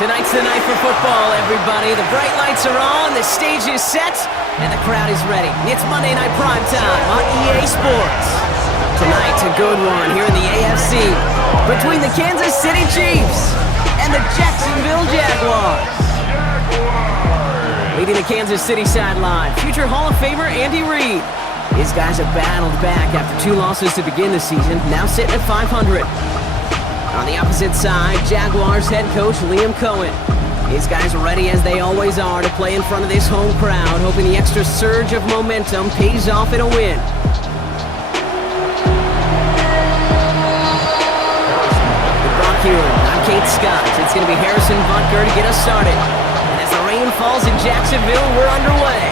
Tonight's the night for football, everybody. The bright lights are on, the stage is set, and the crowd is ready. It's Monday Night Primetime on EA Sports. Tonight's a good one here in the AFC between the Kansas City Chiefs and the Jacksonville Jaguars. Leading the Kansas City sideline, future Hall of Famer Andy Reid. His guys have battled back after 2 losses to begin the season, now sitting at 500. On the opposite side, Jaguars head coach Liam Cohen. His guys are ready as they always are to play in front of this home crowd, hoping the extra surge of momentum pays off in a win. With Brock Hewlett, I'm Kate Scott. It's going to be Harrison Butker to get us started. And as the rain falls in Jacksonville, we're underway.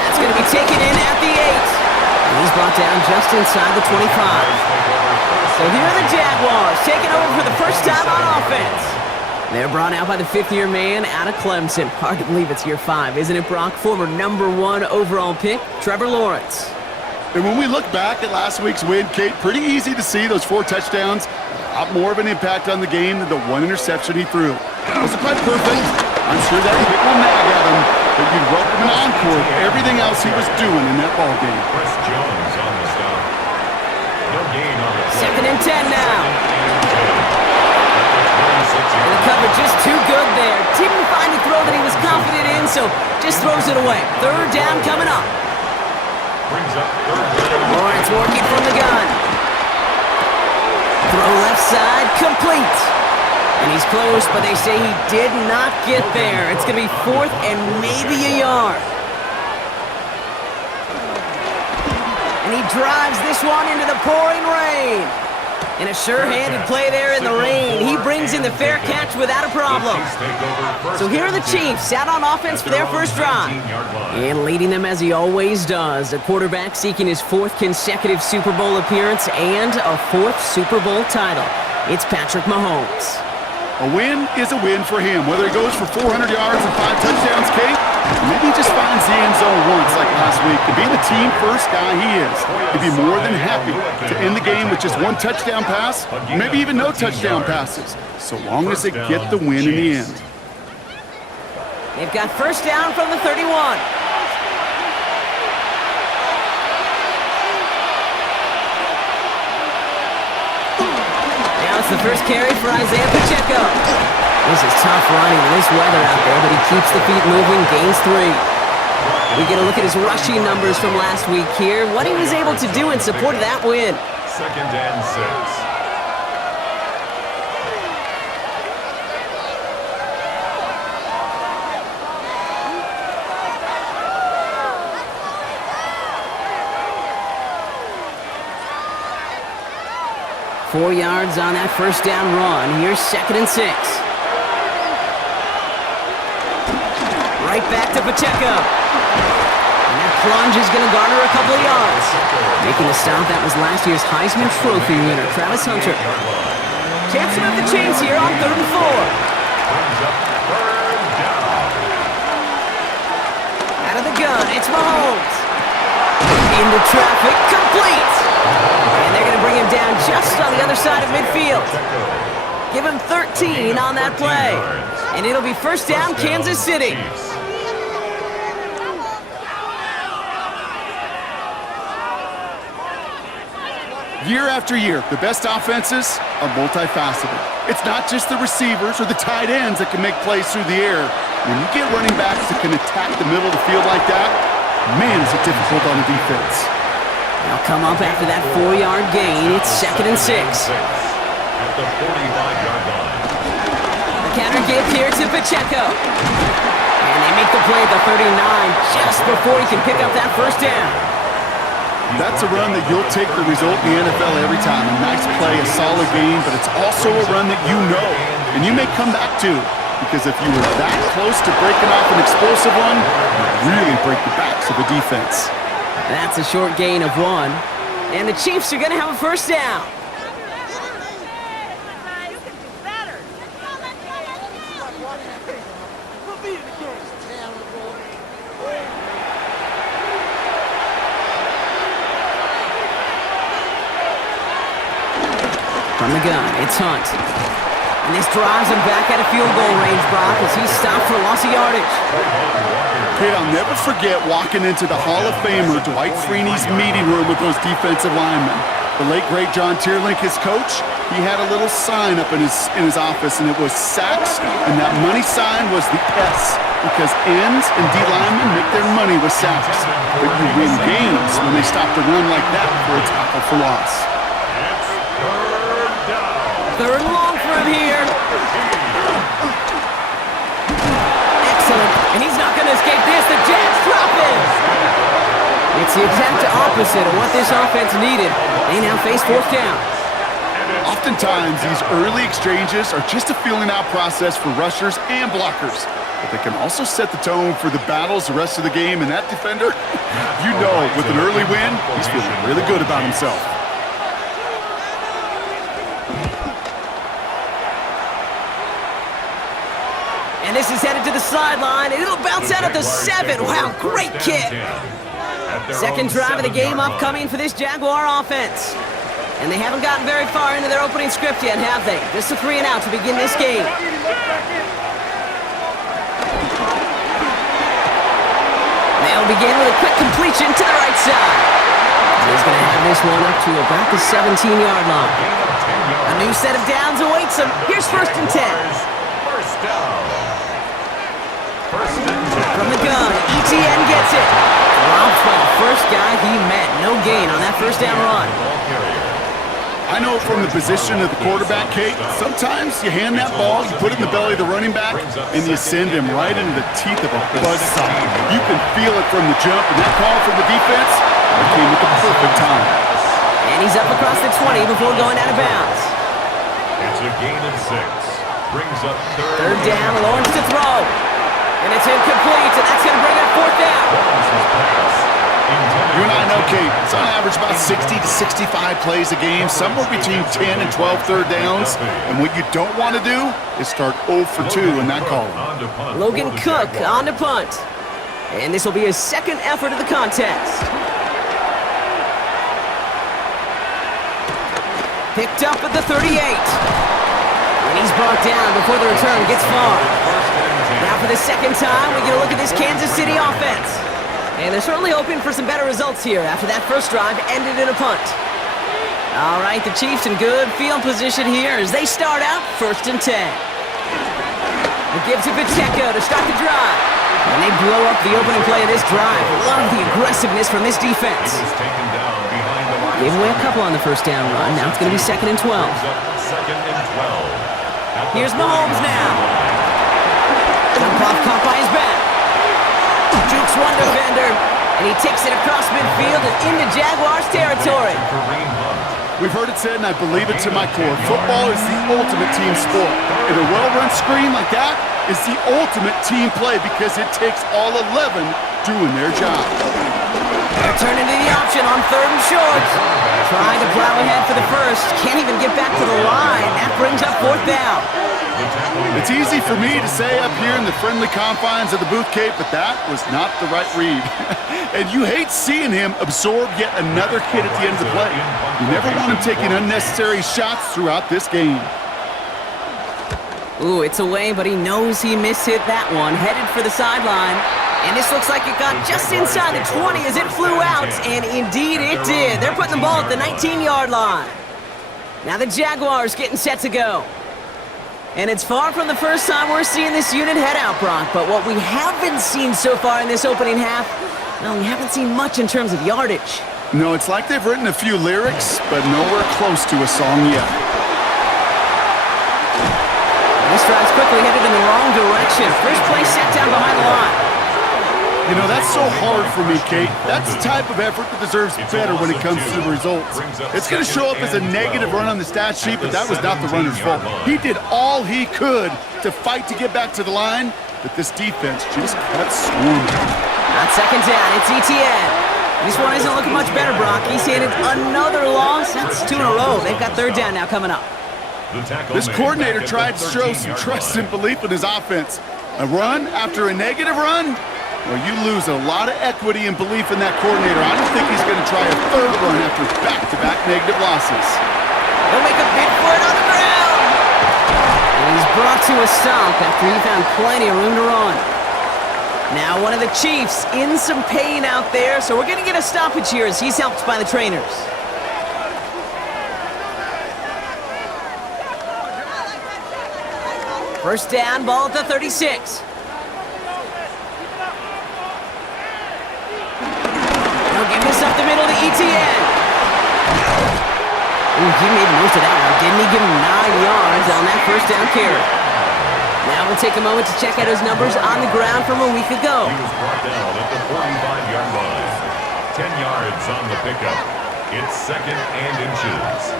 That's going to be taken in at the 8. And he's brought down just inside the 25. So here are the Jaguars, taking over for the first time on offense. They're brought out by the 5th-year man out of Clemson. Hard to believe it's year 5, isn't it, Brock? Former #1 overall pick, Trevor Lawrence. And when we look back at last week's win, Kate, pretty easy to see those 4 touchdowns. A lot more of an impact on the game than the 1 interception he threw. Wasn't quite perfect. I'm sure that hit will nag at him, but you'd welcome an encore of everything else he was doing in that ball game. Second and 10 now. And the cover just too good there. Didn't find the throw that he was confident in, so just throws it away. 3rd down coming up. Lawrence working from the gun. Throw left side, complete. And he's close, but they say he did not get there. It's going to be 4th and maybe a yard. And he drives this one into the pouring rain. And a sure-handed play there in the rain. He brings in the fair catch without a problem. So here are the Chiefs out on offense for their first drive. And leading them as he always does, the quarterback seeking his 4th consecutive Super Bowl appearance and a 4th Super Bowl title. It's Patrick Mahomes. A win is a win for him, whether he goes for 400 yards and 5 touchdowns, Kate, or maybe he just finds the end zone once like last week. To be the team-first guy he is, he'd be more than happy to end the game with just 1 touchdown pass, maybe even no touchdown passes, so long as they get the win in the end. They've got first down from the 31. It's the first carry for Isaiah Pacheco. This is tough running in this weather out there, but he keeps the feet moving, gains 3. We get a look at his rushing numbers from last week here, what he was able to do in support of that win. 2nd and 6. 4 yards on that first down run. Here's 2nd and 6. Right back to Pacheco. And that plunge is going to garner a couple of yards. Making the stop, that was last year's Heisman Trophy winner, Travis Hunter. Chance to move the chains here on 3rd and 4. Out of the gun, it's Mahomes. Into traffic, complete. And they're going to bring him down just on the other side of midfield. Give him 13 on that play. And it'll be first down, Kansas City. Year after year, the best offenses are multifaceted. It's not just the receivers or the tight ends that can make plays through the air. When you get running backs that can attack the middle of the field like that, man, is it difficult on the defense. They'll come up after that 4-yard gain. It's 2nd and 6. At the 45-yard line. The counter give here to Pacheco. And they make the play at the 39 just before he can pick up that first down. That's a run that you'll take the result in the NFL every time. A nice play, a solid game, but it's also a run that you know and you may come back to. Because if you were that close to breaking off an explosive one, you really break the backs of the defense. That's a short gain of 1. And the Chiefs are going to have a first down. From the gun, it's Hunt. And this drives him back at a field goal range, Brock, as he's stopped for loss of yardage. Kid, I'll never forget walking into the Hall of Famer Dwight Freeney's meeting room with those defensive linemen. The late, great John Tierlink, his coach, he had a little sign up in his office, and it was sacks, and that money sign was the S, because ends and D linemen make their money with sacks. But you win games when they stop the run like that for a tackle for loss. Third and long for him here. Excellent. And he's not going to escape this. The Jags drop it. It's the exact opposite of what this offense needed. They now face fourth down. Oftentimes, these early exchanges are just a feeling-out process for rushers and blockers. But they can also set the tone for the battles the rest of the game. And that defender, you know, with an early win, he's feeling really good about himself. And this is headed to the sideline, and it'll bounce out at the 7. Wow, great kick. Second drive of the game upcoming for this Jaguar offense. And they haven't gotten very far into their opening script yet, have they? Just a 3 and out to begin this game. They'll begin with a quick completion to the right side. He's going to have this one up to about the 17-yard line. A new set of downs awaits him. Here's first and 10. First down. From the gun, ETN gets it. Dropped by the first guy he met. No gain on that first down run. I know from the position of the quarterback, Kate, sometimes you hand that ball, you put it in the belly of the running back, and you send him right into the teeth of a buzzsaw. You can feel it from the jump, and that call from the defense, it came at the perfect time. And he's up across the 20 before going out of bounds. It's a gain of 6. Brings up Third down, Lawrence to throw. And it's incomplete, and that's going to bring up fourth down. You and I know, Kate, it's on average about 60 to 65 plays a game, somewhere between 10 and 12 third downs. And what you don't want to do is start 0 for 2 in that column. Logan Cook on to punt. And this will be his second effort of the contest. Picked up at the 38. And he's brought down before the return gets far. Now for the second time, we get a look at this Kansas City offense. And they're certainly hoping for some better results here after that first drive ended in a punt. All right, the Chiefs in good field position here as they start out first and 10. It gives to Pacheco to start the drive. And they blow up the opening play of this drive. Love the aggressiveness from this defense. Gave away a couple on the first down run. Now it's going to be second and 12. Here's Mahomes now. Jump off caught by his back. Jukes one defender, and he takes it across midfield and into Jaguars territory. We've heard it said, and I believe it to my core, football is the ultimate team sport. And a well-run screen like that is the ultimate team play because it takes all 11 doing their job. They're turning to the option on third and short. Trying to plow ahead for the first. Can't even get back to the line. That brings up fourth down. It's easy for me to say up here in the friendly confines of the booth, Cape, but that was not the right read. And you hate seeing him absorb yet another hit at the end of the play. You never want him taking unnecessary shots throughout this game. Ooh, it's away, but he knows he mishit that one. Headed for the sideline. And this looks like it got just inside the 20 as it flew out, and indeed it did. They're putting the ball at the 19-yard line. Now the Jaguars getting set to go. And it's far from the first time we're seeing this unit head out, Brock, but what we haven't seen so far in this opening half, well, we haven't seen much in terms of yardage. No, it's like they've written a few lyrics, but nowhere close to a song yet. This drive's quickly headed in the wrong direction. First play set down behind the line. You know, that's so hard for me, Kate. That's the type of effort that deserves better when it comes to the results. It's going to show up as a negative run on the stat sheet, but that was not the runner's fault. He did all he could to fight to get back to the line, but this defense just kept swarming. On second down, it's ETN. This one isn't looking much better, Brock. He's handed another loss. That's 2 in a row. They've got third down now coming up. This coordinator tried to show some trust and belief in his offense. A run after a negative run? Well, you lose a lot of equity and belief in that coordinator. I don't think he's going to try a third run after back-to-back negative losses. He'll make a big for it on the ground. brought to a stop after he found plenty of room to run. Now one of the Chiefs in some pain out there, so we're going to get a stoppage here as he's helped by the trainers. First down, ball at the 36. He'll give this up the middle to ETN. Ooh, he made most of that one, didn't he? Give him 9 yards on that first down carry. Now we'll take a moment to check out his numbers on the ground from a week ago. He was brought down at the 45-yard line. 10 yards on the pickup. It's 2nd and inches.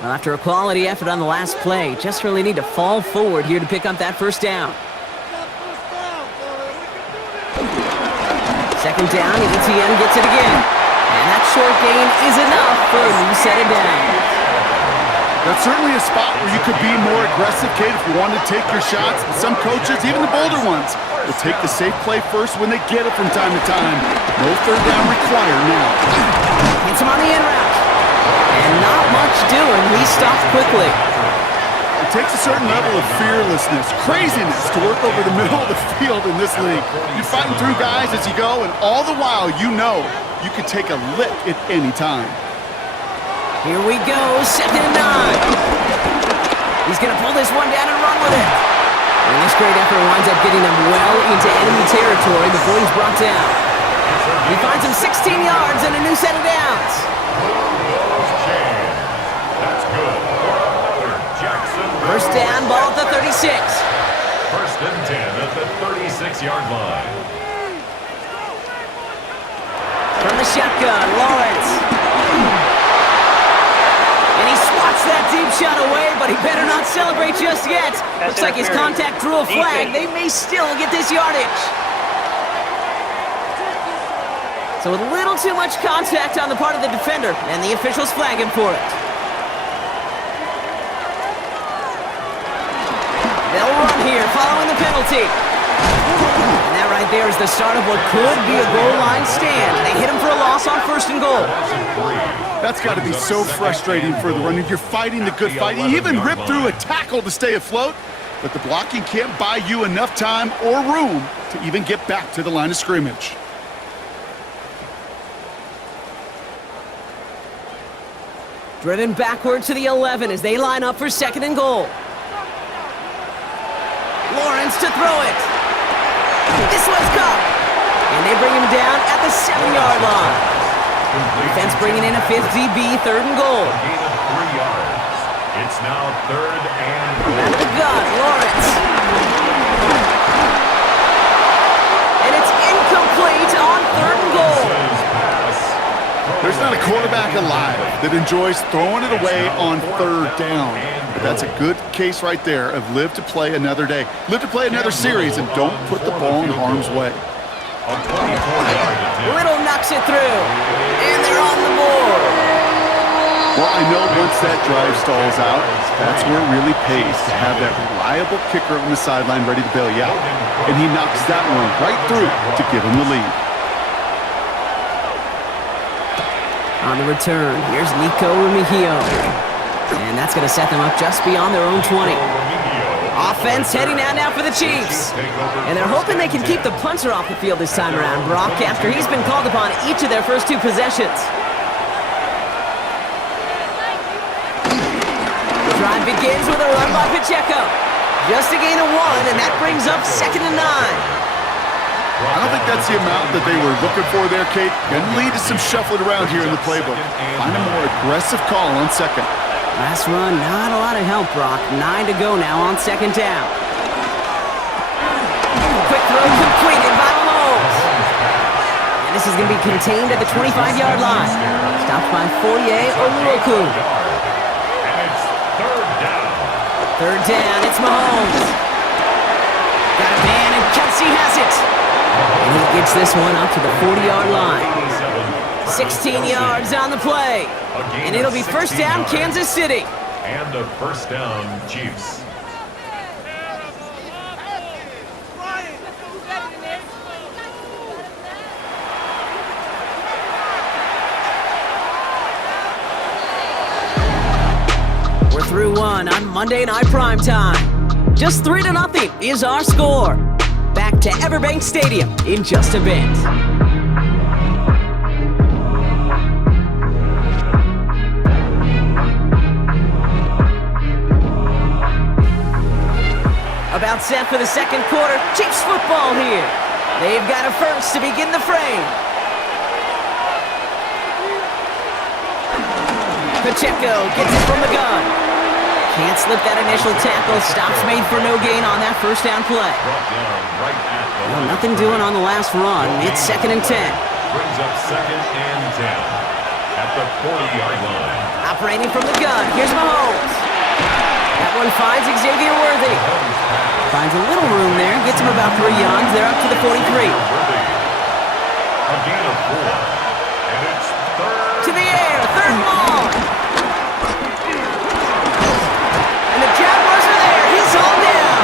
Well, after a quality effort on the last play, just really need to fall forward here to pick up that first down. Second down, ETN gets it again. And that short gain is enough for a new set of downs. That's certainly a spot where you could be more aggressive, Kate, if you wanted to take your shots. But some coaches, even the bolder ones, will take the safe play first when they get it from time to time. No third down required now. Hits him on the in route. And not much doing. He stopped quickly. It takes a certain level of fearlessness, craziness to work over the middle of the field in this league. You're fighting through guys as you go, and all the while you know you could take a lick at any time. Here we go, 2nd and 9. He's going to pull this one down and run with it. And this great effort winds up getting him well into enemy territory before he's brought down. He finds him 16 yards and a new set of downs. That's good. Jacksonville. First down, ball at the 36. 1st and 10 at the 36-yard line. From the shotgun, Lawrence. And he swats that deep shot away, but he better not celebrate just yet. Looks like his contact drew a flag. They may still get this yardage. So a little too much contact on the part of the defender, and the officials flag him for it. They'll run here, following the penalty. And that right there is the start of what could be a goal line stand. They hit him for a loss on 1st and goal. That's got to be so frustrating for the runner. You're fighting the good fight. You even rip through a tackle to stay afloat, but the blocking can't buy you enough time or room to even get back to the line of scrimmage. Driven backward to the 11 as they line up for 2nd and goal. Lawrence to throw it. This one's caught. And they bring him down at the 7-yard line. Defense bringing in a 5th DB, 3rd and goal. A gain of 3 yards. It's now 3rd and goal. Out of the gun, Lawrence. And it's incomplete on 3rd and goal. There's not a quarterback alive that enjoys throwing it away on 3rd down. But that's a good case right there of live to play another day. Live to play another series and don't put the ball in harm's way. A 24-yard attempt. Little knocks it through. And they're on the board. Well, I know once that drive stalls out, that's where it really pays to have that reliable kicker on the sideline ready to bail you out. And he knocks that one right through to give him the lead. On the return, here's Nico Remigio. And that's going to set them up just beyond their own 20. Offense heading out now for the Chiefs. And they're hoping they can keep the punter off the field this time around, Brock, after he's been called upon each of their first 2 possessions. The drive begins with a run by Pacheco. Just a gain of 1, and that brings up 2nd and 9. I don't think that's the amount that they were looking for there, Kate. Going to lead to some shuffling around here in the playbook. Find a more aggressive call on 2nd. Last run, not a lot of help, Brock. 9 to go now on 2nd down. Quick throw completed by Mahomes. And this is going to be contained at the 25-yard line. Stopped by Foye Oluokun. And it's 3rd down. 3rd down, it's Mahomes. Got a man, and Kelsey has it. And he gets this one up to the 40-yard line. 16 yards on the play. And it'll be 1st down, Kansas City. And a 1st down, Chiefs. Monday Night Primetime. Just 3-0 is our score. Back to Everbank Stadium in just a bit. About set for the second quarter. Chiefs football here. They've got a first to begin the frame. Pacheco gets it from the gun. Can't slip that initial tackle. Stops made for no gain on that first down play. Well, nothing doing on the last run. It's 2nd and 10. Brings up 2nd and 10 at the 40-yard line. Operating from the gun. Here's Mahomes. That one finds Xavier Worthy. Finds a little room there. Gets him about 3 yards. They're up to the 43. A gain of 4. And it's third. To the air. 3rd and long. And the Jaguars are there. He's all down.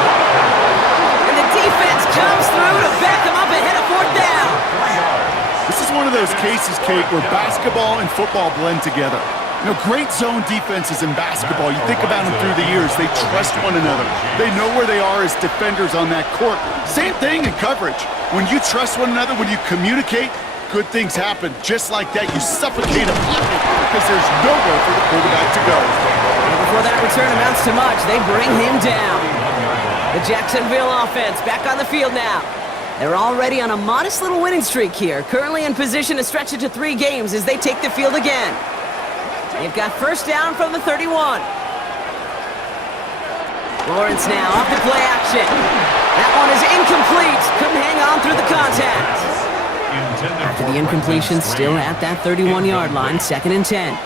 And the defense comes through to back him up ahead of 4th down. This is one of those cases, Kate, where basketball and football blend together. You know, great zone defenses in basketball. You think about them through the years. They trust one another. They know where they are as defenders on that court. Same thing in coverage. When you trust one another, when you communicate, good things happen. Just like that, you suffocate a pocket because there's nowhere for the quarterback to go. And before that return amounts to much, they bring him down. The Jacksonville offense back on the field now. They're already on a modest little winning streak here. Currently in position to stretch it to 3 games as they take the field again. They've got first down from the 31. Lawrence now off the play action. That one is incomplete. Couldn't hang on through the contact. After the incompletion, still at that 31-yard line, 2nd and 10.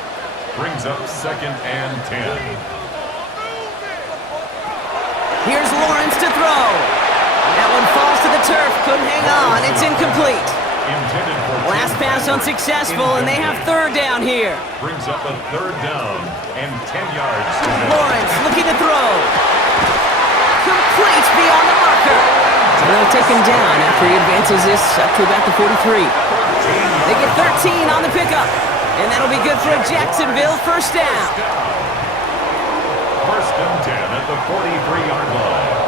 Brings up 2nd and 10. Here's Lawrence to throw. That one falls to the turf. Couldn't hang on. It's incomplete. Last pass unsuccessful, and they have 3rd down here. Brings up a 3rd down and 10 yards. Lawrence looking to throw. Complete beyond the marker. So they'll take him down after he advances this up to about the 43. They get 13 on the pickup, and that'll be good for a Jacksonville first down. 1st and 10 at the 43-yard line.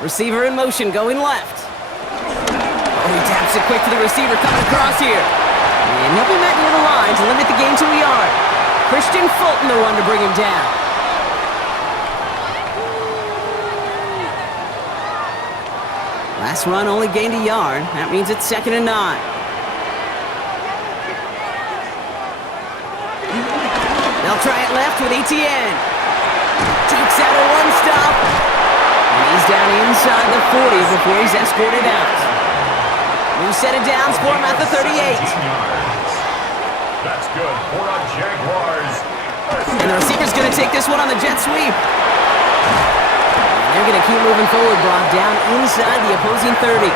Receiver in motion, going left. Oh, he taps it quick to the receiver coming across here. And he'll be met near the line to limit the gain to a yard. Christian Fulton, the one to bring him down. Last run only gained a yard. That means it's 2nd and 9. They'll try it left with Etienne. Takes out a one-stop. And he's down inside the 40 before he's escorted out. New set of downs for him at the 38. That's good for the Jaguars. And the receiver's going to take this one on the jet sweep. And they're going to keep moving forward, Brock, down inside the opposing 30.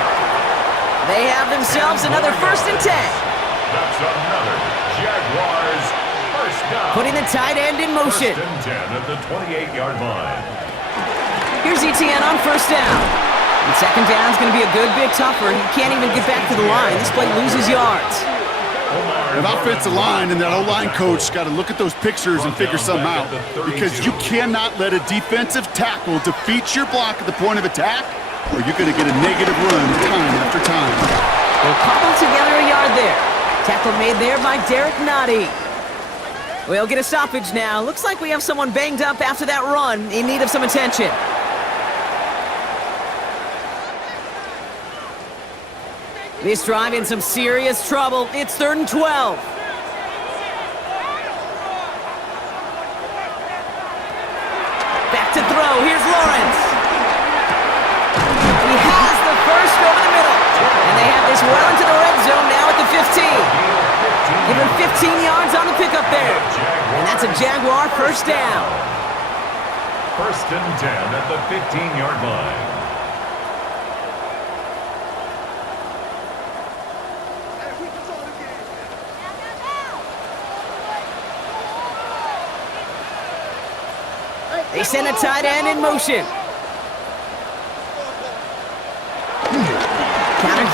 They have themselves another 1st and 10. That's another Jaguars first down. Putting the tight end in motion. 1st and 10 at the 28-yard line. Here's Etienne on first down. And 2nd down is going to be a good bit tougher. He can't even get back to the line. This play loses yards. That offensive line and that O-line coach got to look at those pictures and figure something out, because you cannot let a defensive tackle defeat your block at the point of attack, or you're going to get a negative run time after time. They'll cobble together a yard there. Tackle made there by Derek Nottie. We'll get a stoppage now. Looks like we have someone banged up after that run in need of some attention. This drive in some serious trouble. It's 3rd and 12. Back to throw. Here's Lawrence. He has the first over the middle. And they have this well into the red zone now at the 15. Give him 15 yards on the pickup there. And that's a Jaguar first down. 1st and 10 at the 15-yard line. They send a tight end in motion.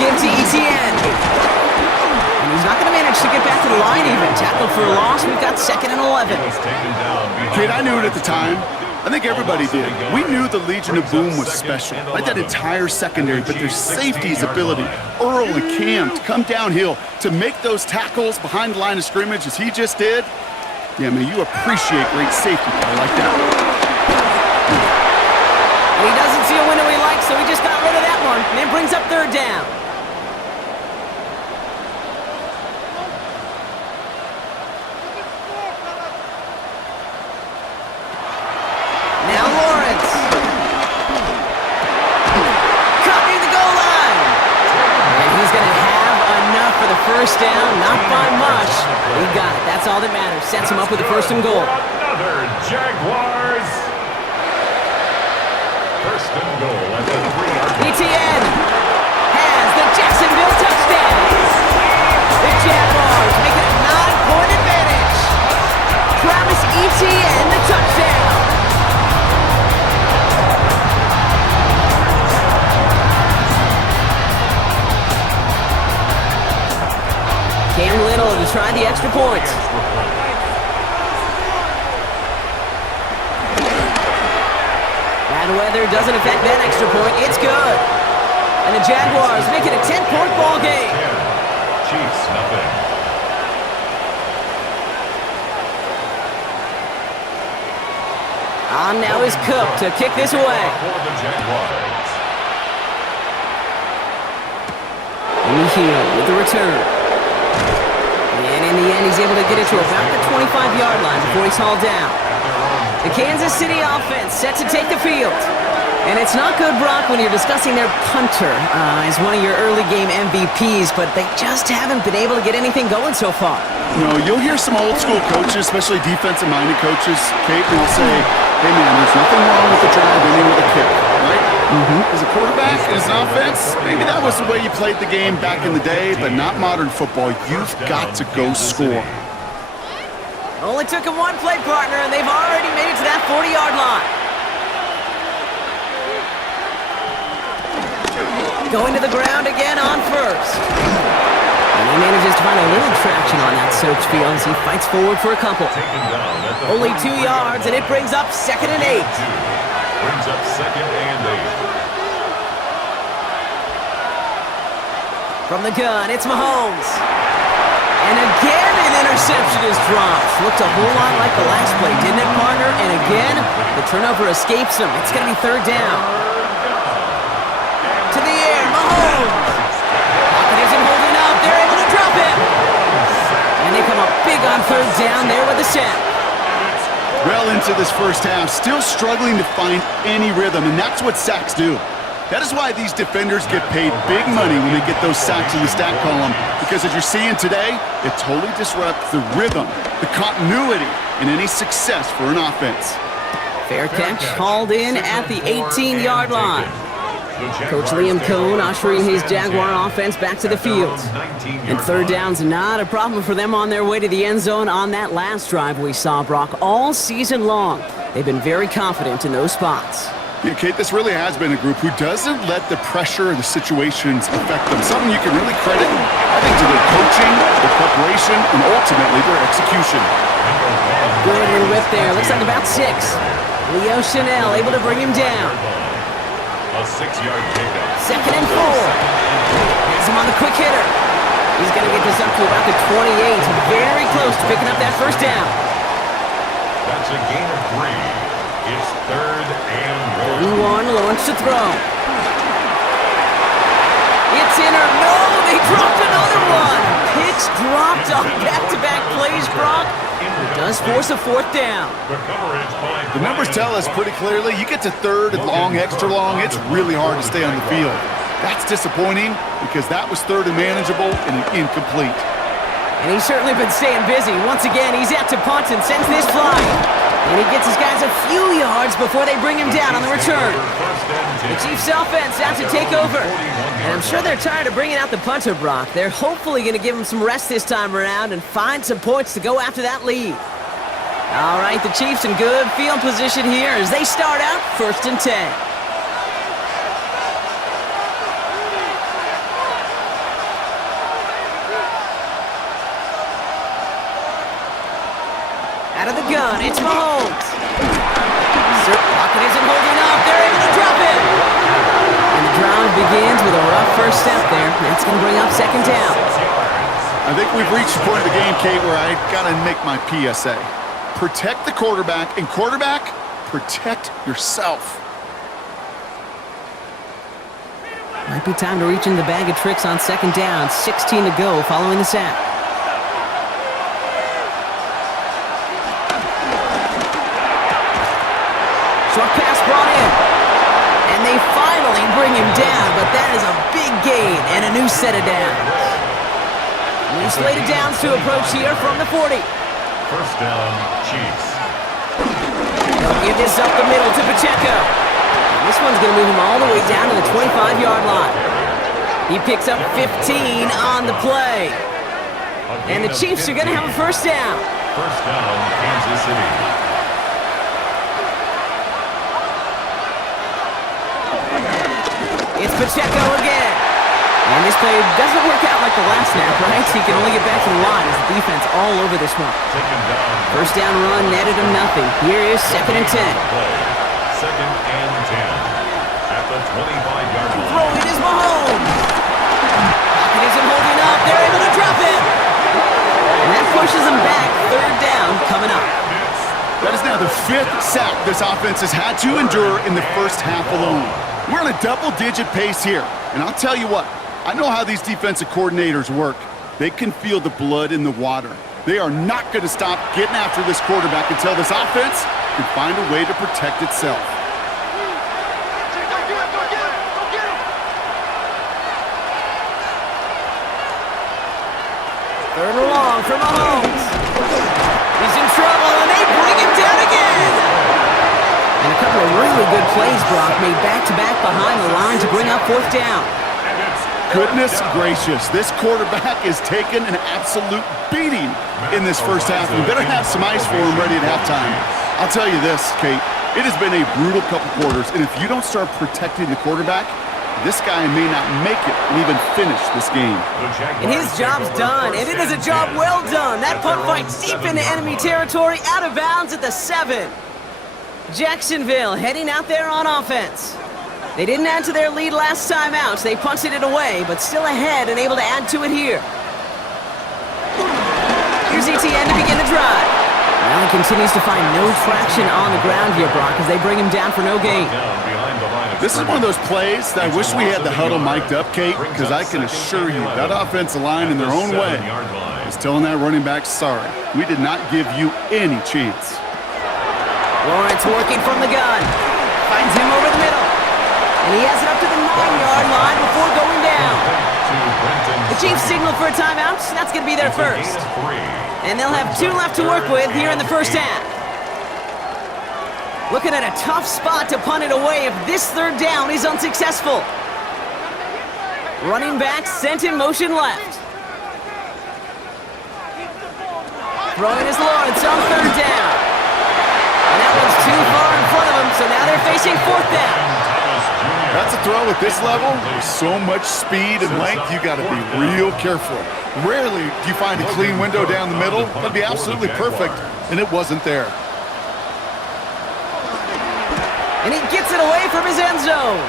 give to Etienne. And he's not going to manage to get back to the line even. Tackled for a loss. We've got 2nd and 11. Kid, I knew it at the time. I think everybody did. We knew the Legion of Boom was special, like that entire secondary, but their safety's ability, Earl and Cam, to come downhill, to make those tackles behind the line of scrimmage as he just did. Yeah, man, you appreciate great safety play like that. He doesn't see a window he likes, so he just got rid of that one, and it brings up 3rd down. Now Lawrence. Caught near the goal line. And he's going to have enough for the 1st down. Not by much. He got it. That's all that matters. Sets him up with the 1st and goal. Another Jaguars. 1st and goal at the 3-yard line. Etienne has the Jacksonville touchdown. The Jaguars make it a 9-point advantage. Travis Etienne, the touchdown. Cam Little to try the extra points. Bad weather doesn't affect that extra point. It's good. And the Jaguars make it a 10-point ball game. Chiefs, nothing. On now is Cook to kick this away. For the Jaguars. Hill with the return. And in the end, he's able to get it to about the 25-yard line before he's hauled down. The Kansas City offense set to take the field. And it's not good, Brock, when you're discussing their punter as one of your early game MVPs, but they just haven't been able to get anything going so far. No, you'll hear some old school coaches, especially defensive-minded coaches, Kate, will say, hey man, there's nothing wrong with the drive ending with a kick, right? As a quarterback, as an offense, maybe that was the way you played the game back in the day, but not modern football. You've got to go score. Only took him one play, partner, and they've already made it to that 40-yard line. Going to the ground again on 1st. And he manages to find a little traction on that search field as he fights forward for a couple. Only 2 yards, and it brings up 2nd and 8. Brings up 2nd and 8. From the gun, it's Mahomes. And again, an interception is dropped. Looked a whole lot like the last play, didn't it, partner? And again, the turnover escapes him. It's going to be 3rd down. To the air, Mahomes. Pocket isn't holding up. They're able to drop him. And they come up big on 3rd down there with the sack. Well into this first half, still struggling to find any rhythm, and that's what sacks do. That is why these defenders get paid big money when they get those sacks in the stat column, because as you're seeing today, it totally disrupts the rhythm, the continuity, and any success for an offense. Fair catch, hauled in at the 18-yard line. Coach Liam Cohn ushering his Jaguar offense back to the field. And 3rd down's not a problem for them on their way to the end zone on that last drive we saw, Brock, all season long. They've been very confident in those spots. Yeah, Kate, this really has been a group who doesn't let the pressure or the situations affect them. Something you can really credit, I think, to their coaching, their preparation, and ultimately their execution. Good little whip there. Looks like about 6. Leo Chanel able to bring him down. A 6-yard pickup. 2nd and 4. Has him on the quick hitter. He's going to get this up to about the 28. Very close to picking up that 1st down. That's a gain of 3. It's 3rd and 1. Lawrence to throw. It's in or no, they dropped another one. Pitch dropped on back-to-back plays, Brock. It does force a 4th down. The numbers tell us pretty clearly, you get to 3rd and long, extra long, it's really hard to stay on the field. That's disappointing because that was 3rd and manageable and an incomplete. And he's certainly been staying busy. Once again, he's out to punt and sends this flying. And he gets his guys a few yards before they bring him down on the return. The Chiefs offense out to take over. And I'm sure they're tired of bringing out the punter, Brock. They're hopefully going to give him some rest this time around and find some points to go after that lead. All right, the Chiefs in good field position here as they start out 1st and 10. Out of the gun, it's Mahomes. Pocket isn't holding up. They're able to drop it. And the drive begins with a rough first step there. That's going to bring up second down. I think we've reached the point of the game, Kate, where I got to make my PSA. Protect the quarterback, and quarterback, protect yourself. Might be time to reach in the bag of tricks on second down. 16 to go following the sack. Short pass brought in. And they finally bring him down, but that is a big gain and a new set of downs. New slate of downs to approach here from the 40. First down, Chiefs. They'll give this up the middle to Pacheco. And this one's going to move him all the way down to the 25-yard line. He picks up 15 on the play. And the Chiefs are going to have a first down. First down, Kansas City. It's Pacheco again. And this play doesn't work out like the last snap, right? He can only get back to the line as the defense all over this one. First down run netted him nothing. Here is second and 10. Second and 10 at the 25-yard line. Throwing is Mahomes. Pocket isn't holding up. They're able to drop it. And that pushes them back. Third down coming up. That is now the 5th sack this offense has had to endure in the first half alone. We're on a double-digit pace here. And I'll tell you what, I know how these defensive coordinators work. They can feel the blood in the water. They are not going to stop getting after this quarterback until this offense can find a way to protect itself. Third and long for Mahomes. He's in trouble, and they bring him down again. And a couple of really good plays, Brock, made back-to-back behind the line to bring up fourth down. Goodness gracious, this quarterback is taking an absolute beating in this first half. We better have some ice for him ready at halftime. I'll tell you this, Kate, it has been a brutal couple quarters, and if you don't start protecting the quarterback, this guy may not make it and even finish this game. And his job's done, and it is a job well done. That punt fights deep into enemy territory, out of bounds at the 7. Jacksonville heading out there on offense. They didn't add to their lead last time out, so they punted it away, but still ahead and able to add to it here. Here's ETN to begin the drive. Well, he continues to find no traction on the ground here, Brock, as they bring him down for no gain. This is one of those plays that I wish we had the huddle mic'd up, Kate, because I can assure you that offensive line in their own way is telling that running back, sorry, we did not give you any chance. Lawrence working from the gun. Finds him over the middle. And he has it up to the 9-yard line before going down. The Chiefs signal for a timeout. That's going to be their first. And they'll have 2 left to work with here in the first half. Looking at a tough spot to punt it away if this third down is unsuccessful. Running back sent in motion left. Throwing is Lawrence on third down. And that one's too far in front of him, so now they're facing fourth down. That's a throw at this level. With so much speed and length, you got to be real careful. Rarely do you find a clean window down the middle. That'd be absolutely perfect, and it wasn't there. And he gets it away from his end zone.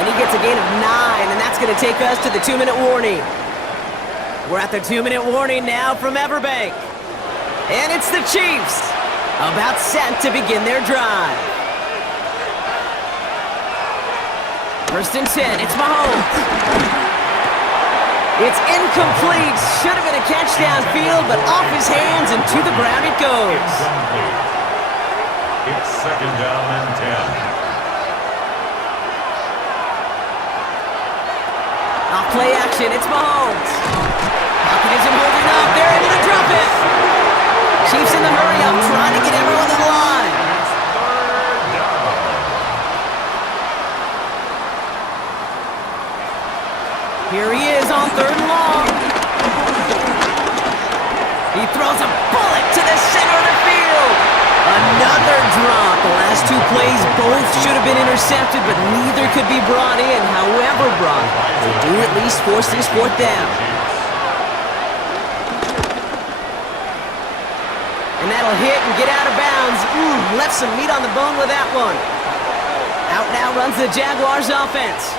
And he gets a gain of 9, and that's going to take us to the 2-minute warning. We're at the 2-minute warning now from Everbank. And it's the Chiefs, about set to begin their drive. First and 10, it's Mahomes. It's incomplete. Should have been a catch downfield, but off his hands and to the ground it goes. It's second down and 10. Off play action, it's Mahomes. Pocket isn't holding up. They're able to drop it. Chiefs in the hurry up, trying to get everyone to the line. Here he is on third and long. He throws a bullet to the center of the field. Another drop. The last 2 plays both should have been intercepted, but neither could be brought in. However, Brock, they do at least force this fourth down. And that'll hit and get out of bounds. Left some meat on the bone with that one. Out now runs the Jaguars offense.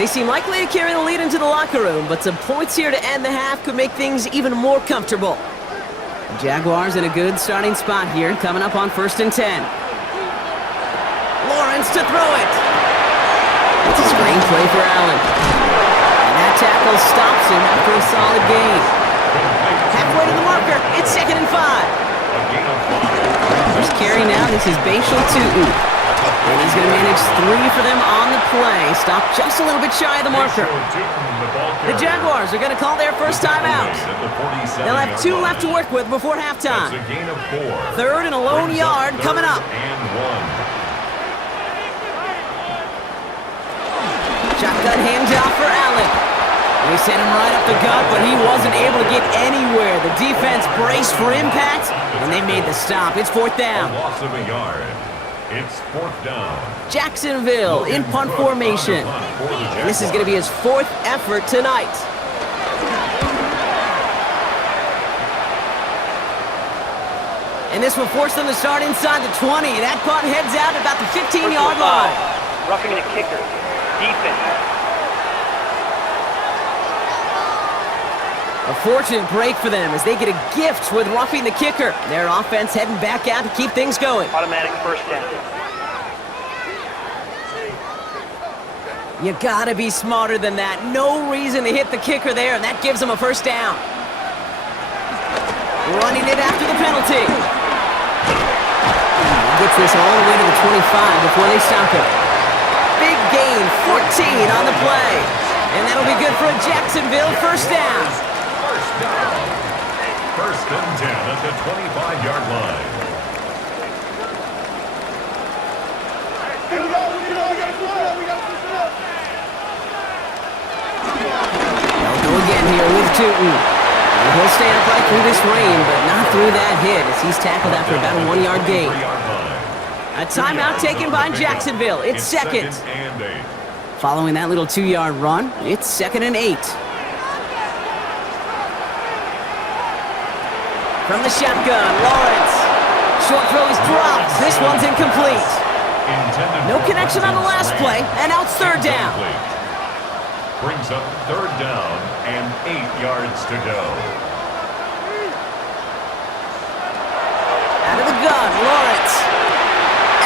They seem likely to carry the lead into the locker room, but some points here to end the half could make things even more comfortable. The Jaguars in a good starting spot here, coming up on 1st and 10. Lawrence to throw it. It's a screen play for Allen. And that tackle stops him after a solid gain. Halfway to the marker, it's 2nd and 5. First carry now, this is Bashal Tutu. And he's going to manage 3 for them on the play. Stopped just a little bit shy of the marker. The Jaguars are going to call their first time out. They'll have 2 left to work with before halftime. 3rd and a lone yard coming up. Shotgun handoff for Allen. They sent him right up the gut, but he wasn't able to get anywhere. The defense braced for impact, and they made the stop. It's 4th down. Loss of a yard. It's 4th down. Jacksonville in punt formation. And this is going to be his 4th effort tonight. And this will force them to start inside the 20. That punt heads out at about the 15-yard line. Roughing the kicker. Defense. A fortunate break for them as they get a gift with roughing the kicker. Their offense heading back out to keep things going. Automatic first down. You gotta be smarter than that. No reason to hit the kicker there, and that gives them a first down. Running it after the penalty. Gets this all the way to the 25 before they stop him. Big gain, 14 on the play. And that'll be good for a Jacksonville first down. First and 10 at the 25-yard line. They'll go again here with Tutu. And he'll stay upright through this rain, but not through that hit as he's tackled after about a 1-yard gain. A timeout taken by Jacksonville. It's 2nd. Following that little 2-yard run, it's 2nd and 8. From the shotgun, Lawrence. Short throw is dropped. This one's incomplete. No connection on the last play, and now it's 3rd down. Brings up 3rd down and 8 yards to go. Out of the gun, Lawrence.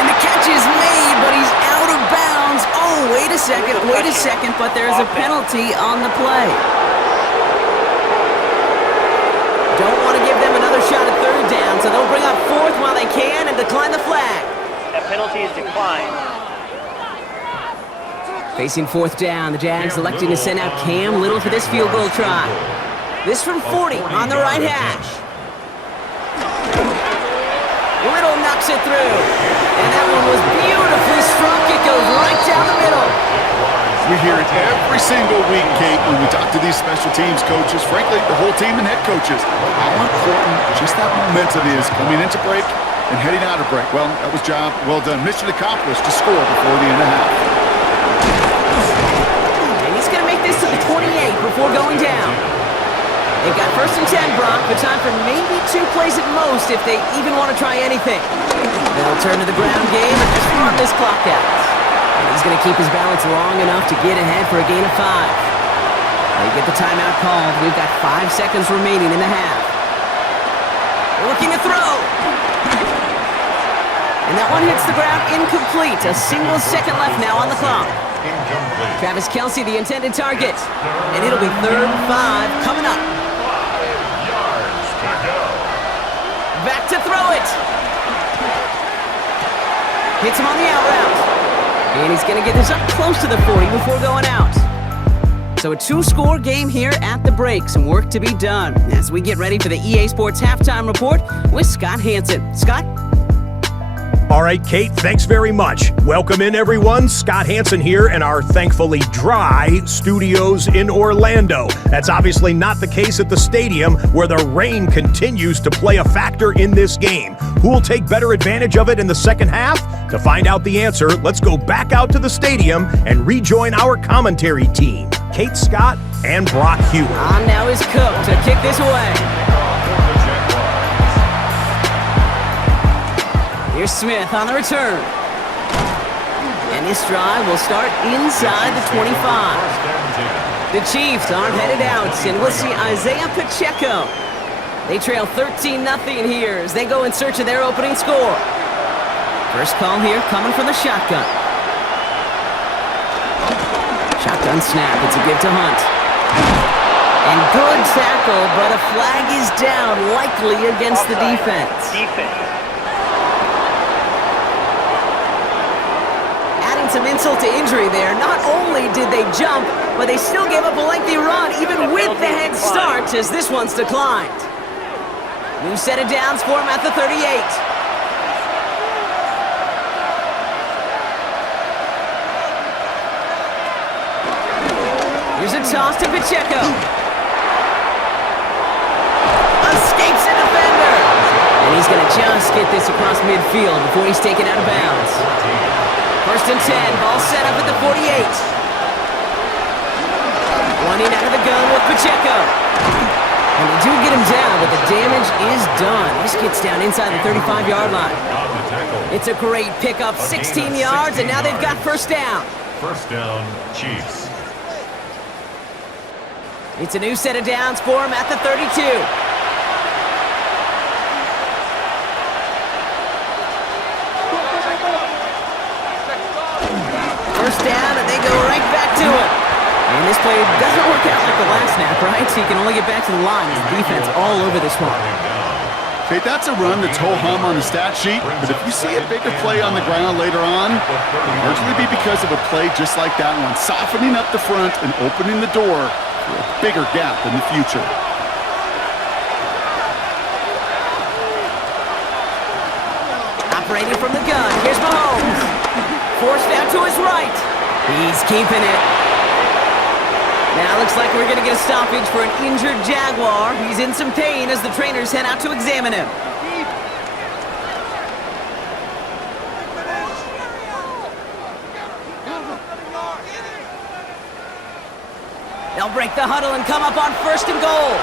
And the catch is made, but he's out of bounds. Oh, wait a second, but there's a penalty on the play. Don't want to give them another shot at 3rd down, so they'll bring up 4th while they can and decline the flag. That penalty is declined. Facing 4th down, the Jags electing to send out Cam Little for this field goal try. This from 40 on the right hash. Little knocks it through. And that one was beautifully struck. It goes right down the middle. We hear it every single week, Kate, when we talk to these special teams coaches, frankly, the whole team and head coaches, how important just that momentum is coming into break and heading out of break. Well, that was job well done. Mission accomplished to score before the end of the half. And he's going to make this to the 28 before going down. They've got 1st and 10, Brock, but time for maybe 2 plays at most if they even want to try anything. They'll turn to the ground game and just run this clock out. And he's going to keep his balance long enough to get ahead for a gain of 5. They get the timeout called. We've got 5 seconds remaining in the half. Looking to throw. And that one hits the ground incomplete. A single second left now on the clock. Travis Kelce, the intended target. And it'll be 3rd and 5 coming up. 5 yards to go. Back to throw it. Hits him on the out route. And he's going to get this up close to the 40 before going out. So a 2-score game here at the break. Some work to be done as we get ready for the EA Sports Halftime Report with Scott Hansen. Scott? All right, Kate, thanks very much. Welcome in, everyone. Scott Hansen here in our thankfully dry studios in Orlando. That's obviously not the case at the stadium, where the rain continues to play a factor in this game. Who will take better advantage of it in the second half? To find out the answer, let's go back out to the stadium and rejoin our commentary team, Kate Scott and Brock Hewitt. On now is Cook to kick this away. Here's Smith on the return. And this drive will start inside the 25. The Chiefs aren't headed out, and we'll see Isaiah Pacheco. They trail 13-0 here as they go in search of their opening score. First call here coming from the shotgun. Shotgun snap. It's a give to Hunt. And good tackle, but a flag is down, likely against the defense. Adding some insult to injury there. Not only did they jump, but they still gave up a lengthy run, even with the head start, as this one's declined. New set of downs for him at the 38. Here's a toss to Pacheco. Escapes a defender. And he's going to just get this across midfield before he's taken out of bounds. First and 10, ball set up at the 48. Running out of the gun with Pacheco. And they do get him down, but the damage is done. This gets down inside the 35-yard line. It's a great pickup, 16 yards, and now they've got first down. First down, Chiefs. It's a new set of downs for him at the 32. First down, and they go right back to it. And this play doesn't work out like the last snap, right? So you can only get back to the line as the defense all over this one. Okay, that's a run that's ho-hum on the stat sheet, but if you see a bigger play on the ground later on, it'll largely be because of a play just like that one, softening up the front and opening the door for a bigger gap in the future. Operating from the gun, here's Mahomes. Forced out to his right. He's keeping it. Now looks like we're going to get a stoppage for an injured Jaguar. He's in some pain as the trainers head out to examine him. They'll break the huddle and come up on first and goal.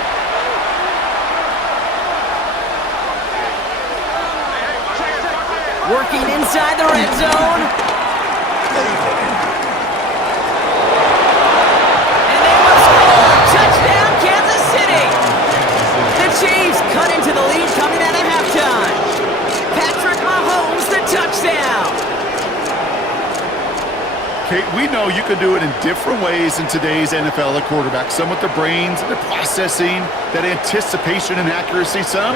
Working inside the red zone. Touchdown, Kansas City! The Chiefs cut into the lead coming out of halftime. Patrick Mahomes, the touchdown! Kate, we know you can do it in different ways in today's NFL at quarterback. Some with their brains, their processing, that anticipation and accuracy. Some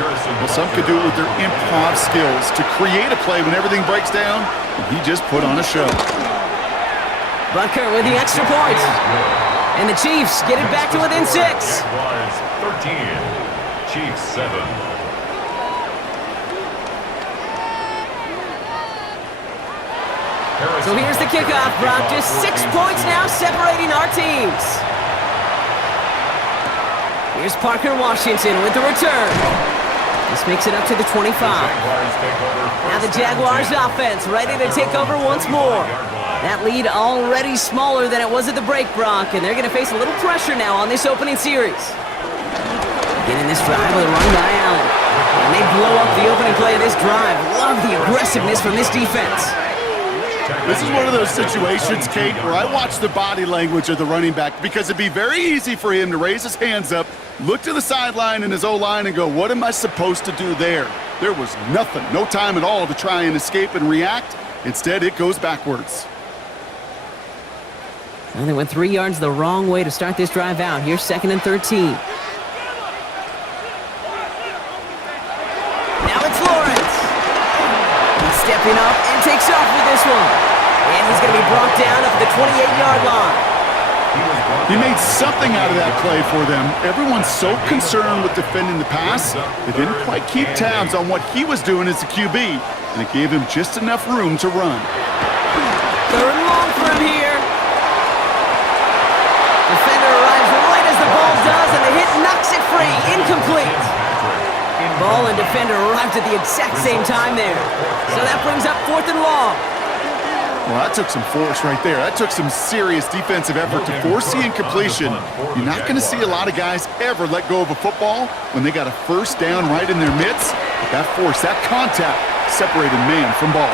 could do it with their improv skills to create a play when everything breaks down, and he just put on a show. Butker with the extra point. And the Chiefs get it back to within 6. Jaguars 13, Chiefs 7. So here's the kickoff, Brock. Just 6 points now separating our teams. Here's Parker Washington with the return. This makes it up to the 25. Now the Jaguars offense ready to take over once more. That lead already smaller than it was at the break, Brock, and they're going to face a little pressure now on this opening series. Beginning this drive with a run by Allen. And they blow up the opening play of this drive. Love the aggressiveness from this defense. This is one of those situations, Kate, where I watch the body language of the running back because it'd be very easy for him to raise his hands up, look to the sideline in his O-line and go, what am I supposed to do there? There was nothing, no time at all to try and escape and react. Instead, it goes backwards. And they went 3 yards the wrong way to start this drive out. Here's 2nd and 13. Now it's Lawrence. He's stepping up and takes off with this one. And he's going to be brought down at the 28-yard line. He made something out of that play for them. Everyone's so concerned with defending the pass, they didn't quite keep tabs on what he was doing as a QB, and it gave him just enough room to run. 3rd and long for him here. Defender arrives right as the ball does, and the hit knocks it free. Incomplete. Ball and defender arrived at the exact same time there. So that brings up 4th and long. Well, that took some force right there. That took some serious defensive effort to force the incompletion. You're not going to see a lot of guys ever let go of a football when they got a first down right in their midst. But that force, that contact, separated man from ball.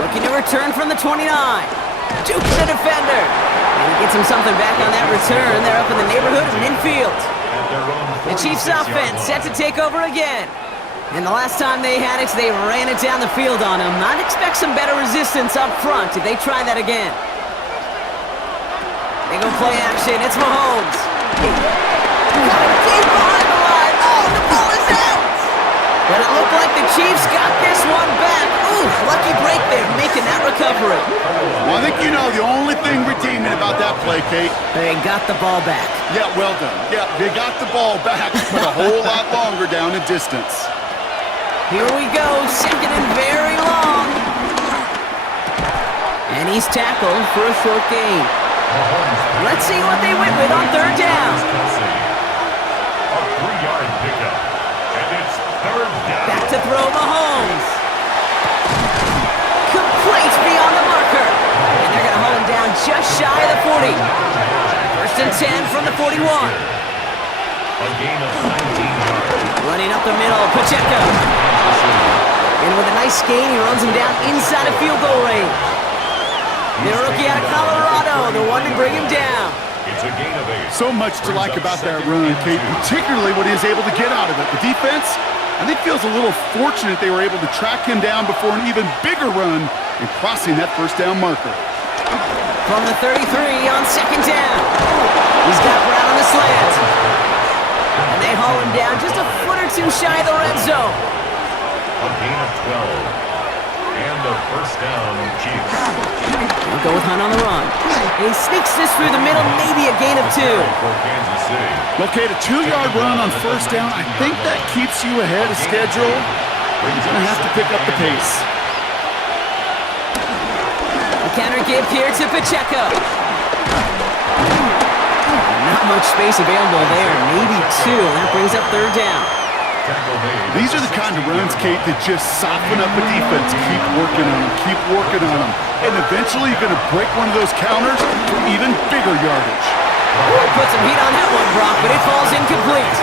Looking to return from the 29. Jukes the defender. And he gets him something back on that return. They're up in the neighborhood of midfield. The Chiefs offense set to take over again. And the last time they had it, they ran it down the field on him. I'd expect some better resistance up front if they try that again. They go play action. It's Mahomes. Got him deep behind the line. Oh, the ball is out. But it looked like the Chiefs got this one back. Ooh, lucky break there, making that recovery. Well, I think you know the only thing redeeming about that play, Kate. They got the ball back. Yeah, well done. Yeah, they got the ball back, but a whole lot longer down in distance. Here we go, second and very long. And he's tackled for a short gain. Let's see what they went with on third down. A 3-yard pickup. And it's third down. Back to throw Mahomes. Complete beyond the marker. And they're going to hold him down just shy of the 40. First and 10 from the 41. A gain of 19 yards. Running up the middle, Pacheco. And with a nice gain, he runs him down inside of field goal range. The rookie out of Colorado, the one to bring him down. It's a gain of 8. So much to like about that run, Kate, particularly what he was able to get out of it. The defense, I think, feels a little fortunate they were able to track him down before an even bigger run and crossing that first down marker. From the 33 on second down. He's got Brown on the slant. And they haul him down just a foot or two shy of the red zone. A gain of 12. And the first down, Chiefs. We'll go with Hunt on the run. And he sneaks this through the middle, maybe a gain of 2. For Kansas City. Well, Kate, a 2-yard run on first down, I think that keeps you ahead of schedule, but you're going to have to pick up the pace. The counter give here to Pacheco. Not much space available there, maybe 2. That brings up third down. These are the kind of runs, Kate, that just soften up a defense. Keep working on them, keep working on them. And eventually you're going to break one of those counters for even bigger yardage. Put some heat on that one, Brock, but it falls incomplete.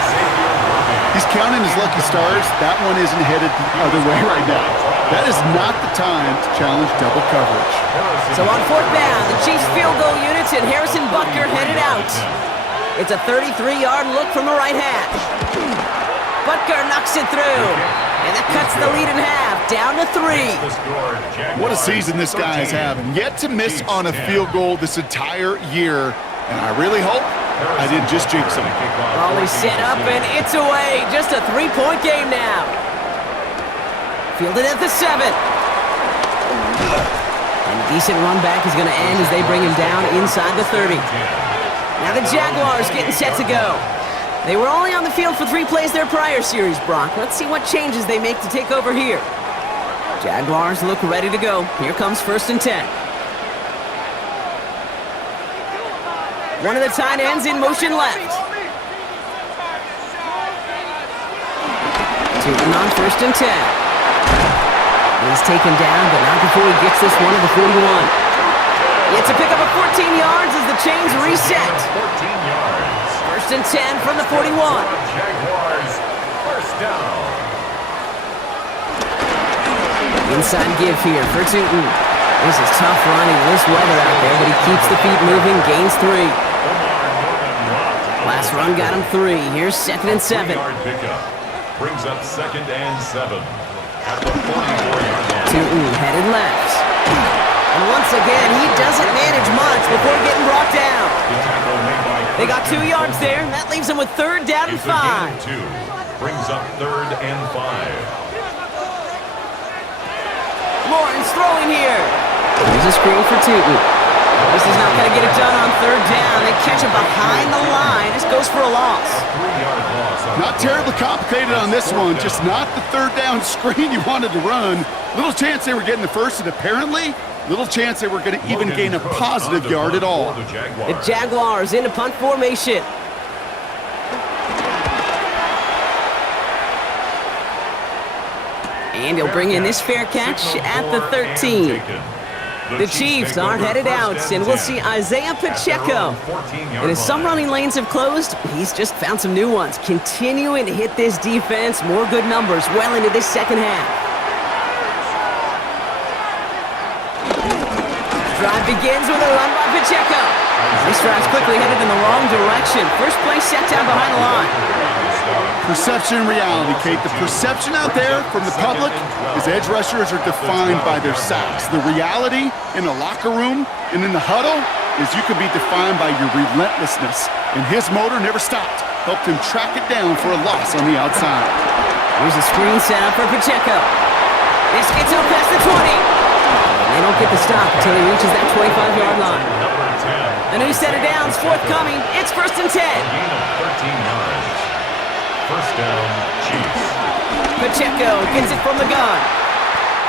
He's counting his lucky stars. That one isn't headed the other way right now. That is not the time to challenge double coverage. So on fourth down, the Chiefs field goal units and Harrison Butker headed out. It's a 33-yard look from the right hash. Butker knocks it through, and that cuts the lead in half, down to 3. What a season this guy is having. Yet to miss on a field goal this entire year, and I really hope I didn't just jinx him. Ball is set up, and it's away. Just a 3-point game now. Fielded at the 7. And decent run back is going to end as they bring him down inside the 30. Now the Jaguars getting set to go. They were only on the field for 3 plays their prior series, Brock. Let's see what changes they make to take over here. Jaguars look ready to go. Here comes first and 10. One of the tight ends in motion left. Tootin on first and 10. He's taken down, but not before he gets this one at the 41. It's a pickup of 14 yards as the chains reset. 14 yards. First and 10 from the 41. Jaguars, first down. Inside give here for Tootin. This is tough running this weather out there, but he keeps the feet moving, gains 3. Last run got him 3. Here's second and 7. 3-yard pickup brings up second and 7 at the 44-yard line. Tootin headed left. And once again, he doesn't manage much before getting brought down. They got 2 yards there, and that leaves them with third down and 5. 2 brings up third and 5. Lawrence throwing here. There's a screen for Tootin. This is not going to get it done on third down. They catch him behind the line. This goes for a loss. 3-yard loss. Not terribly complicated on this one, just not the third down screen you wanted to run. Little chance they were getting the first, and apparently little chance they were going to even gain a positive yard at all. The Jaguars into punt formation. And he'll bring in this fair catch at the 13. The Chiefs are headed out, and we'll see Isaiah Pacheco. And as some running lanes have closed, he's just found some new ones, continuing to hit this defense. More good numbers well into this second half. drive begins with a run by Pacheco. This drive's quickly headed in the wrong direction. First play set down behind the line. Perception and reality, Kate. The perception out there from the public is edge rushers are defined by their sacks. The reality in the locker room and in the huddle is you can be defined by your relentlessness. And his motor never stopped. Helped him track it down for a loss on the outside. Here's a screen set up for Pacheco. This gets up past the 20. They don't get the stop until he reaches that 25-yard line. A new set of downs forthcoming. It's 1st and 10. Gain of 13 yards. First down, Chiefs. Pacheco gets it from the gun.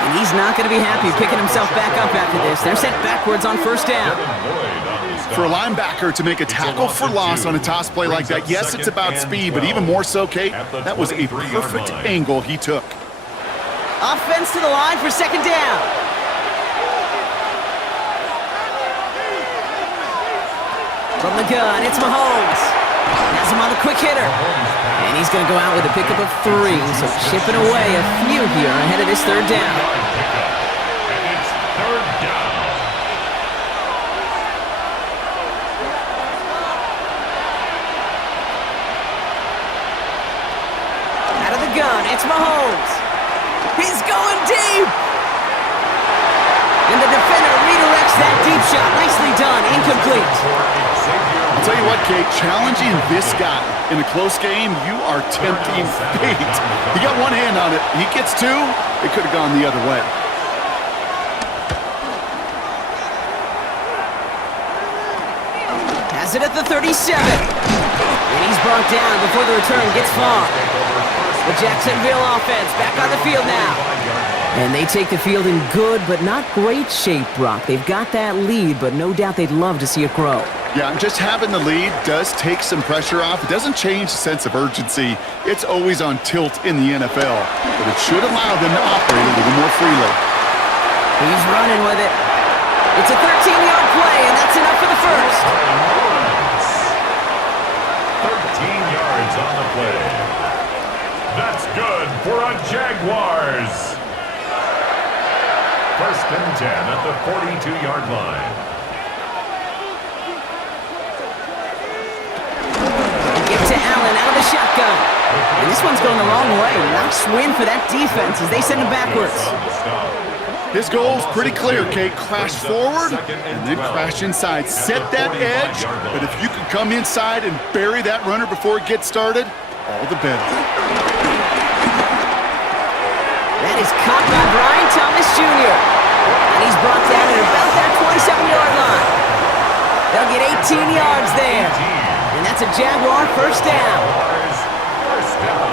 And he's not going to be happy picking himself back up after this. They're set backwards on 1st down. For a linebacker to make a tackle for loss on a toss play like that, yes, it's about speed, but even more so, Kate, that was a perfect angle he took. Offense to the line for 2nd down. From the gun, it's Mahomes. Has him on the quick hitter. And he's going to go out with a pickup of 3, so chipping away a few here ahead of this 3rd down. And it's 3rd down. Out of the gun, it's Mahomes. He's going deep. And the defender redirects that deep shot. Nicely done, incomplete. I'll tell you what, Kate, challenging this guy in a close game, you are tempting fate. He got one hand on it. He gets 2. It could have gone the other way. Has it at the 37. And he's brought down before the return gets far. The Jacksonville offense back on the field now. And they take the field in good but not great shape, Brock. They've got that lead, but no doubt they'd love to see it grow. Yeah, just having the lead does take some pressure off. It doesn't change the sense of urgency. It's always on tilt in the NFL, but it should allow them to operate a little more freely. He's running with it. It's a 13-yard play, and that's enough for the first. 13 yards on the play. That's good for a Jaguars. 1st and 10 at the 42-yard line. To Allen out of the shotgun. And this one's going the wrong way. Nice win for that defense as they send him backwards. His goal's pretty clear, Kate. Crash forward and then crash inside. Set that edge, but if you can come inside and bury that runner before it gets started, all the better. That is caught by Brian Thomas Jr. And he's brought down at about that 27-yard line. They'll get 18 yards there. And that's a Jaguar 1st down. First down.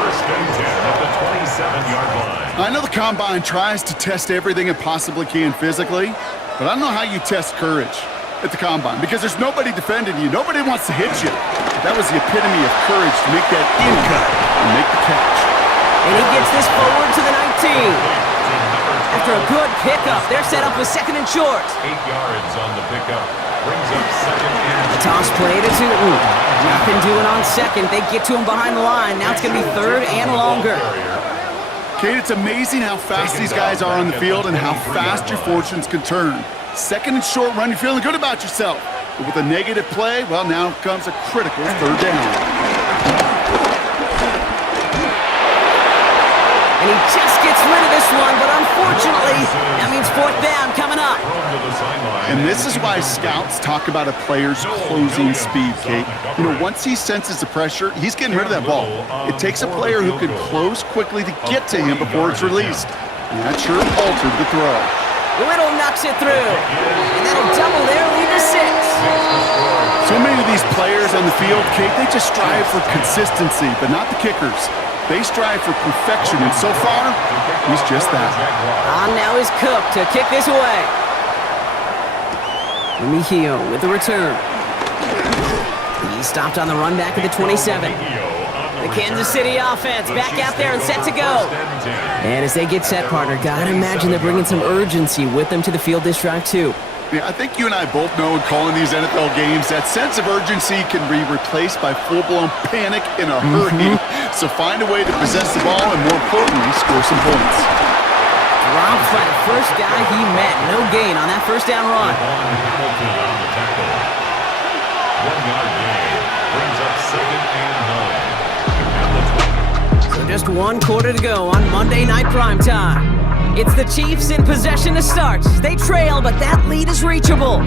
1st and 10 at the 27-yard line. I know the Combine tries to test everything it possibly can physically, but I don't know how you test courage at the Combine because there's nobody defending you. Nobody wants to hit you. That was the epitome of courage to make that in cut and make the catch. And he gets this forward to the 19. After a good pickup, they're set up with 2nd and short. 8 yards on the pickup. Brings up 2nd and The toss play to Duvall. Nothing doing on 2nd. They get to him behind the line. Now it's going to be 3rd and longer. Kate, it's amazing how fast these guys are on the field and how fast your fortunes can turn. 2nd and short run, you're feeling good about yourself. But with a negative play, well, now comes a critical 3rd down. And he just gets rid of this one, but unfortunately, that means 4th down coming up. And this is why scouts talk about a player's closing speed, Kate. You know, once he senses the pressure, he's getting rid of that ball. It takes a player who can close quickly to get to him before it's released. And that sure altered the throw. Little knocks it through, and that'll double their lead to 6. So many of these players on the field, Kate, they just strive for consistency, but not the kickers. They strive for perfection, and so far, he's just that. On now is Cook to kick this away. Mejio with the return. He stopped on the run back at the 27. The Kansas City offense back out there and set to go. And as they get set, partner, gotta imagine they're bringing some urgency with them to the field this drive, too. Yeah, I think you and I both know in calling these NFL games that sense of urgency can be replaced by full-blown panic in a hurry. So find a way to possess the ball and, more importantly, score some points. Drop Stopped by the first guy he met. No gain on that first down run. Hamilton on the tackle. 1-yard gain. Brings up 2nd and 9. So just 1 quarter to go on Monday Night Primetime. It's the Chiefs in possession to start. They trail, but that lead is reachable.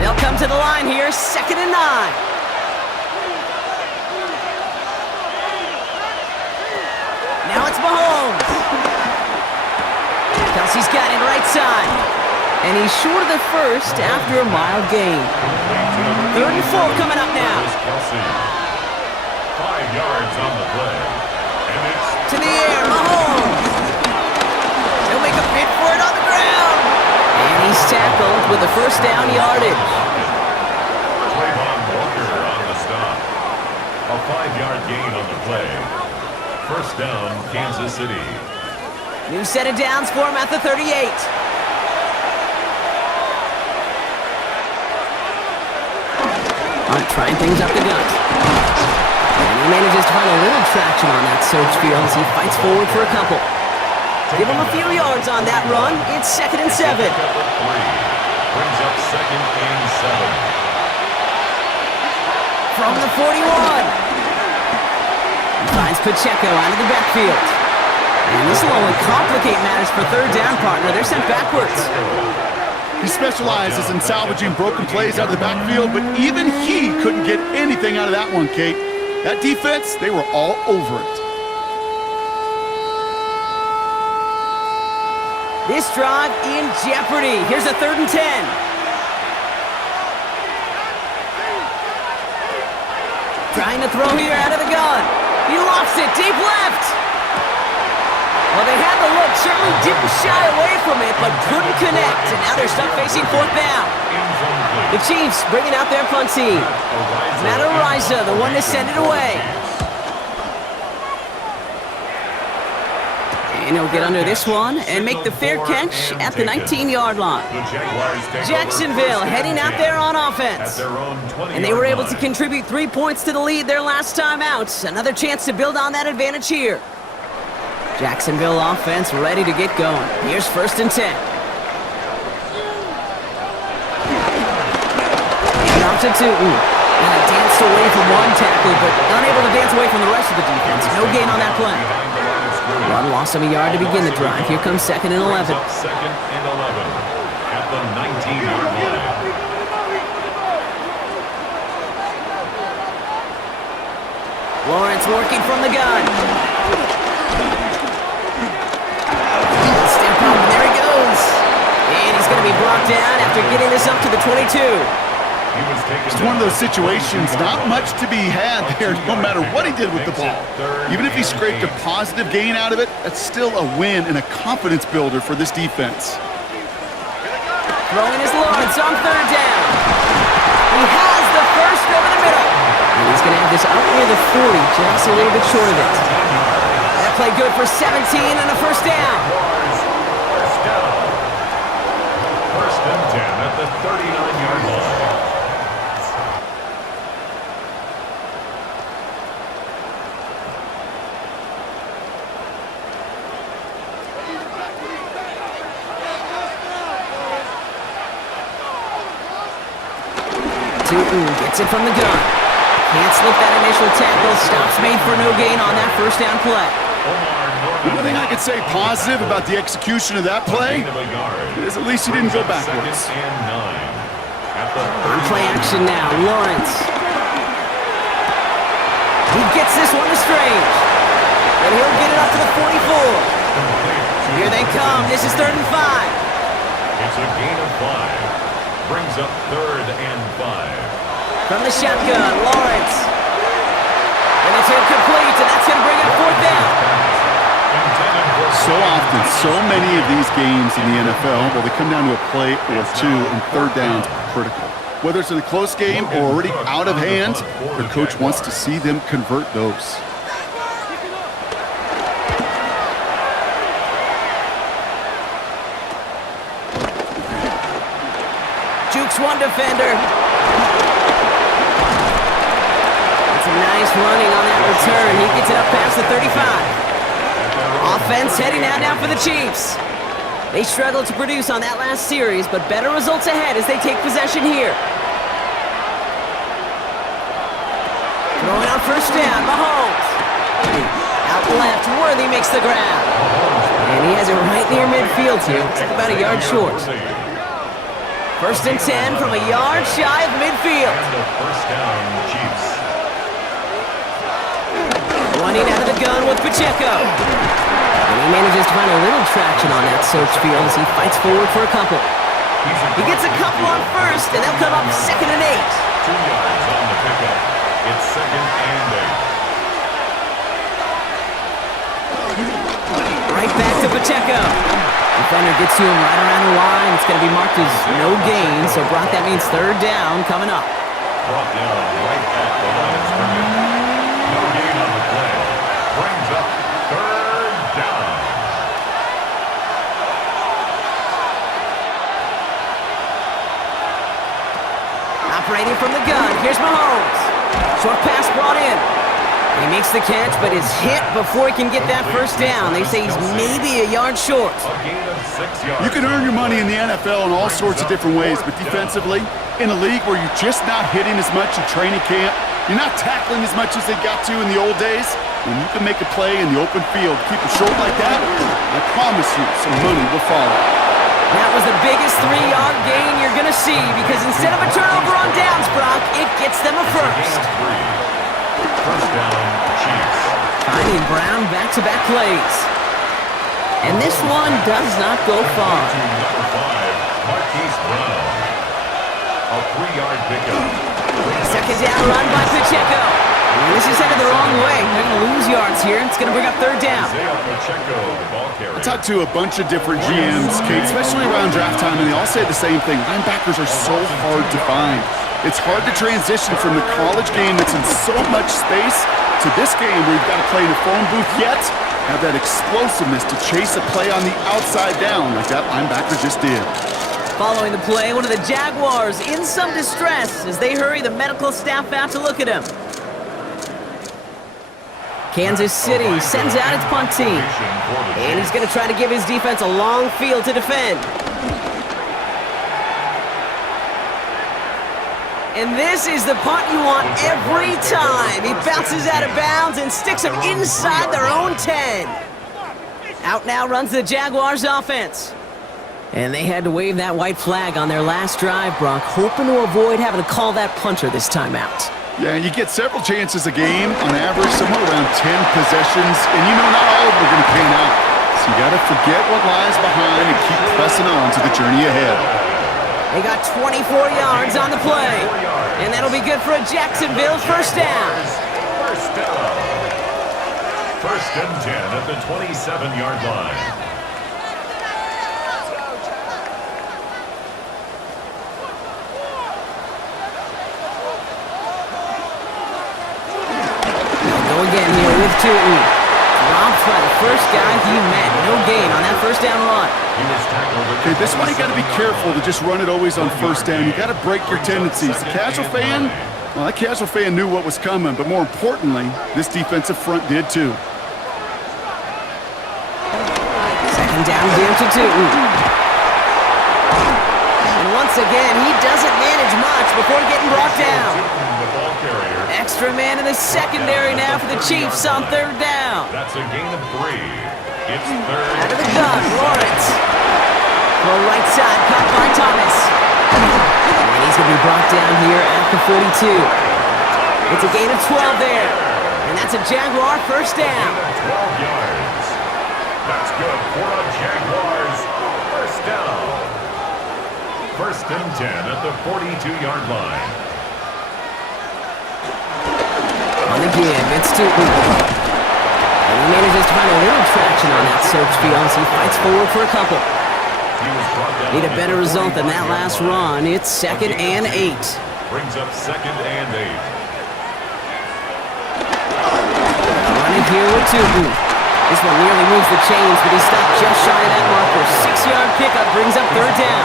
They'll come to the line here, 2nd and 9. Now it's Mahomes. Kelsey's got it right side. And he's short of the first after a mild gain. 3rd and 4 coming up now. Kelsey. 5 yards on the play. And it's To the air, Mahomes. He'll make a bid for it on the ground. And he's tackled with the first down yardage. Trayvon Walker on the stop. A 5-yard gain on the play. First down, Kansas City. New set of downs for him at the 38. Hunt trying things up the gut. And he manages to find a little traction on that search field as he fights forward for a couple. Give him a few yards on that run. It's 2nd and 7. Pick up at 3. Brings up 2nd and 7. From the 41. He finds Pacheco out of the backfield. And this will only complicate matters for 3rd down, partner. They're sent backwards. He specializes in salvaging broken plays out of the backfield, but even he couldn't get anything out of that one, Kate. That defense, they were all over it. This drive in jeopardy. Here's a 3rd and 10. Trying to throw here out of the gun. He lofts it deep left. Well, they had the look, certainly didn't shy away from it, but couldn't connect. And now they're stuck facing 4th down. The Chiefs bringing out their punt team. Matt Ariza, the one to send it away. And he'll get under this one and make the fair catch at the 19-yard line. Jacksonville heading out there on offense. And they were able to contribute 3 points to the lead their last time out. Another chance to build on that advantage here. Jacksonville offense ready to get going. Here's 1st and 10. And off to Tootin. And danced away from one tackle, but unable to dance away from the rest of the defense. No gain on that play. Run loss of a yard to begin the drive. Here comes 2nd and 11. 2nd and 11 at the 19-yard line. Lawrence working from the gun. Step up, and there he goes. And he's going to be brought down after getting this up to the 22. It's one of those situations, not much to be had there, no matter what he did with the ball. Even if he scraped a positive gain out of it, that's still a win and a confidence builder for this defense. Throwing his Lawrence on 3rd down. He has the first over the middle. And he's going to have this up near the 40, just a little bit short of it. That play good for 17 and a first down. First and 10 at the 39-yard line. Tootin gets it from the gun. Can't slip that initial tackle. Stops made for no gain on that first down play. One thing I could say positive about the execution of that play is at least he didn't go backwards. On play action now, Lawrence. He gets this one to Strange. And he'll get it up to the 44. Here they come. This is 3rd and 5. It's a gain of 5. Brings up 3rd and 5. From the shotgun, Lawrence. And it's incomplete, and that's going to bring up 4th down. So often, so many of these games in the NFL, well, they come down to a play or two, and 3rd downs are critical. Whether it's in a close game or already out of hand, their coach wants to see them convert those. Jukes one defender. Nice running on that return. He gets it up past the 35. Offense heading out now for the Chiefs. They struggled to produce on that last series, but better results ahead as they take possession here. Throwing on first down, Mahomes. Out left, Worthy makes the grab. And he has it right near midfield here. Looks like about a yard short. First and 10 from a yard shy of midfield. First down, Chiefs. Running out of the gun with Pacheco. And he manages to find a little traction on that search field as he fights forward for a couple. He gets a couple on first, and they'll come up second and 8. 2 yards on the pickup. It's second and 8. Right back to Pacheco. Defender gets to him right around the line. It's going to be marked as no gain, so Brock, that means third down coming up. Brought down right at the line of scrimmage. No gain on the play. Brings up third down. Operating from the gun, here's Mahomes. Short pass brought in. He makes the catch, but is hit before he can get that first down. They say he's maybe a yard short. A gain of 6 yards. You can earn your money in the NFL in all sorts of different ways, but defensively, in a league where you're just not hitting as much in training camp, you're not tackling as much as they got to in the old days, when you can make a play in the open field, keep it short like that, I promise you some money will follow. That was the biggest 3-yard gain you're going to see because instead of a turnover on downs, Brock, it gets them a first. First down, Chiefs. Finding Brown back-to-back plays. And this one does not go far. To number 5, Marquise Brown. A 3-yard pickup. Second down run by Pacheco. And this is headed the wrong way. They're going to lose yards here. It's going to bring up third down. Pacheco, the ball carrier. I talked to a bunch of different GMs, Kate, especially around draft time, and they all say the same thing. Linebackers are so hard to find. It's hard to transition from the college game that's in so much space to this game where you've got to play in a phone booth, yet have that explosiveness to chase a play on the outside down like that linebacker just did. Following the play, one of the Jaguars in some distress as they hurry the medical staff out to look at him. Kansas City sends out its punt team. And he's going to try to give his defense a long field to defend. And this is the punt you want every time. He bounces out of bounds and sticks him inside their own 10. Out now runs the Jaguars offense. And they had to wave that white flag on their last drive, Brock, hoping to avoid having to call that punter this time out. Yeah, you get several chances a game, on average, somewhere around 10 possessions, and you know not all of them are going to pan out. So you got to forget what lies behind and keep pressing on to the journey ahead. They got 24 yards on the play, and that'll be good for a Jacksonville first down. First down. First and 10 at the 27-yard line. Again here with Tootin. Dropped by the first guy he met. No gain on that first down run. Okay, this one you got to be careful to just run it always on first down. You got to break your tendencies. The casual fan, well, that casual fan knew what was coming, but more importantly, this defensive front did too. Second down here to Tootin. And once again, he doesn't manage much before getting brought down. Extra man in the secondary now for the Chiefs on third down. That's a gain of 3. It's third. Out of the gun, Lawrence. To the right side, caught by Thomas. And he's going to be brought down here at the 42. It's a gain of 12 there. And that's a Jaguar first down. 12 yards. That's good for a Jaguars first down. First and 10 at the 42-yard line. On the give, it's Tootin. And he manages to find a little traction on that search field as he fights forward for a couple. Need a better result than that last run. It's second and 8. Brings up second and 8. Running here with Tootin. This one nearly moves the chains, but he stopped just shy of that marker. 6-yard pickup brings up third down.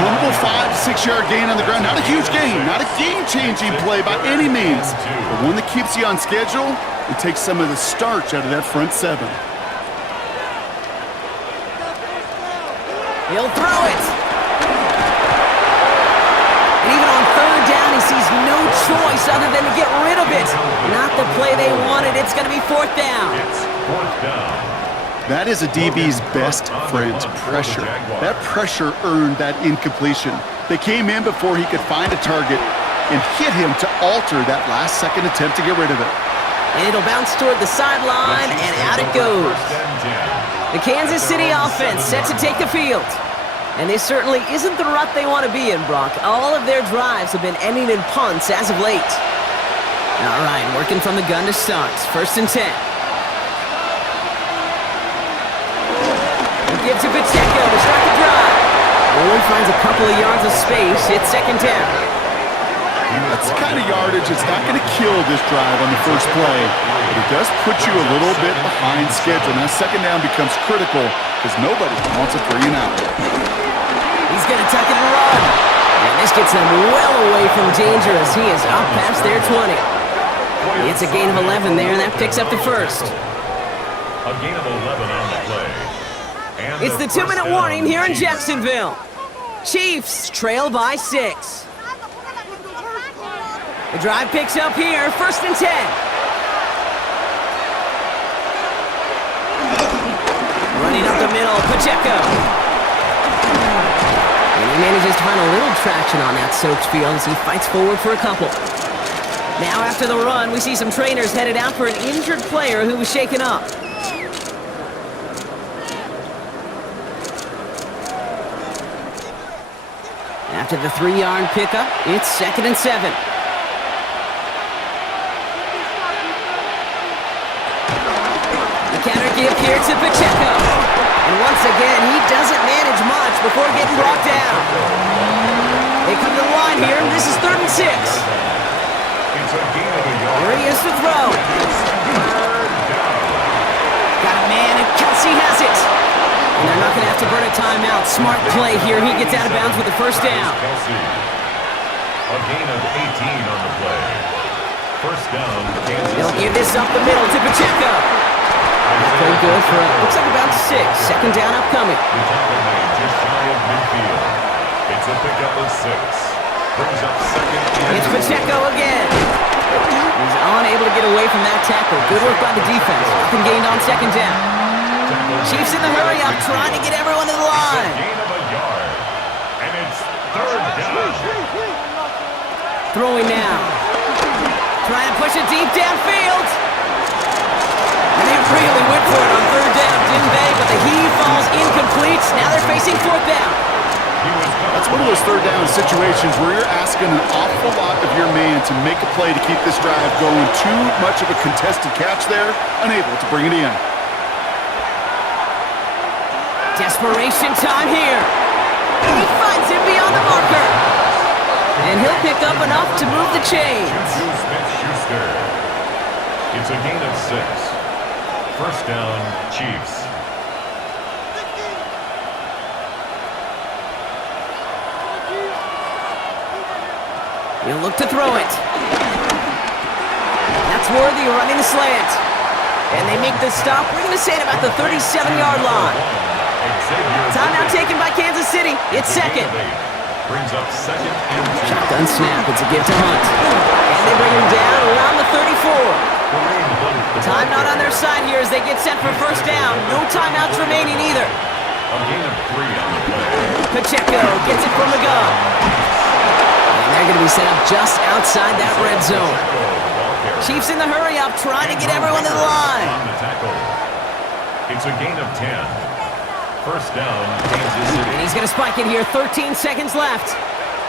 humble 5 to 6 yard gain on the ground. Not a huge gain, not a game-changing play by any means, but one that keeps you on schedule and takes some of the starch out of that front 7. He'll throw it. And even on 3rd down, he sees no choice other than to get rid of it. Not the play they wanted. It's going to be 4th down. It's 4th down. That is a DB's best friend, pressure. That pressure earned that incompletion. They came in before he could find a target and hit him to alter that last-second attempt to get rid of it. And it'll bounce toward the sideline, and out it goes. The Kansas City offense set to take the field. And this certainly isn't the rut they want to be in, Brock. All of their drives have been ending in punts as of late. All right, working from the gun to start. 1st and 10. Gives to Pacheco to start the drive. Only finds a couple of yards of space. It's 2nd down. That's the kind of yardage that's not going to kill this drive on the first play, but it does put you a little bit behind schedule. Now 2nd down becomes critical because nobody wants a 3 and out. He's going to tuck it and run. And this gets them well away from danger as he is up past their 20. It's a gain of 11 there, and that picks up the 1st. A gain of 11 on the play. And It's the 2-minute warning here in Jacksonville. Chiefs trail by 6. The drive picks up here, 1st and 10. Running up the middle, Pacheco. And he manages to find a little traction on that soaked field as he fights forward for a couple. Now after the run, we see some trainers headed out for an injured player who was shaken up. After the 3-yard pickup, it's 2nd and 7. The counter give here to Pacheco. And once again, he doesn't manage much before getting brought down. They come to the line here, and this is 3rd and 6. Here he is to throw. Got a man, and Kelsey has it. And they're not going to have to burn a timeout. Smart play here. He gets out of bounds with the 1st down. A gain of 18 on the play. 1st down, Kansas City. They'll give this up the middle to Pacheco. That's pretty good for looks like about 6. 2nd down upcoming. The tackle made just shy of midfield. It's a pickup of 6. Brings up 2nd and It's Pacheco again. He's unable to get away from that tackle. Good work by the defense. Up and gained on 2nd down. Chiefs in the hurry up, trying to get everyone to the line. Gain of a yard. And it's 3rd down. Throwing now. Trying to push it deep downfield. And they really went for it on 3rd down, didn't they? But the heave falls incomplete. Now they're facing 4th down. That's one of those 3rd down situations where you're asking an awful lot of your man to make a play to keep this drive going. Too much of a contested catch there, unable to bring it in. Desperation time here. And he finds him beyond the marker. And he'll pick up enough to move the chains. Smith-Schuster. It's a gain of 6. 1st down, Chiefs. He'll look to throw it. That's worthy running the slant. And they make the stop. We're going to say it about the 37-yard line. Timeout taken by Kansas City. It's 2nd. Brings up 2nd and 2. Shotgun snap. It's a give to Hunt. And they bring him down around the 34. Timeout on their side here as they get set for 1st down. No timeouts remaining either. A gain of 3 on the play. Pacheco gets it from the gun. And they're going to be set up just outside that red zone. Chiefs in the hurry up, trying to get everyone to the line. On the tackle. It's a gain of 10. 1st down, Kansas City. And he's going to spike it here. 13 seconds left.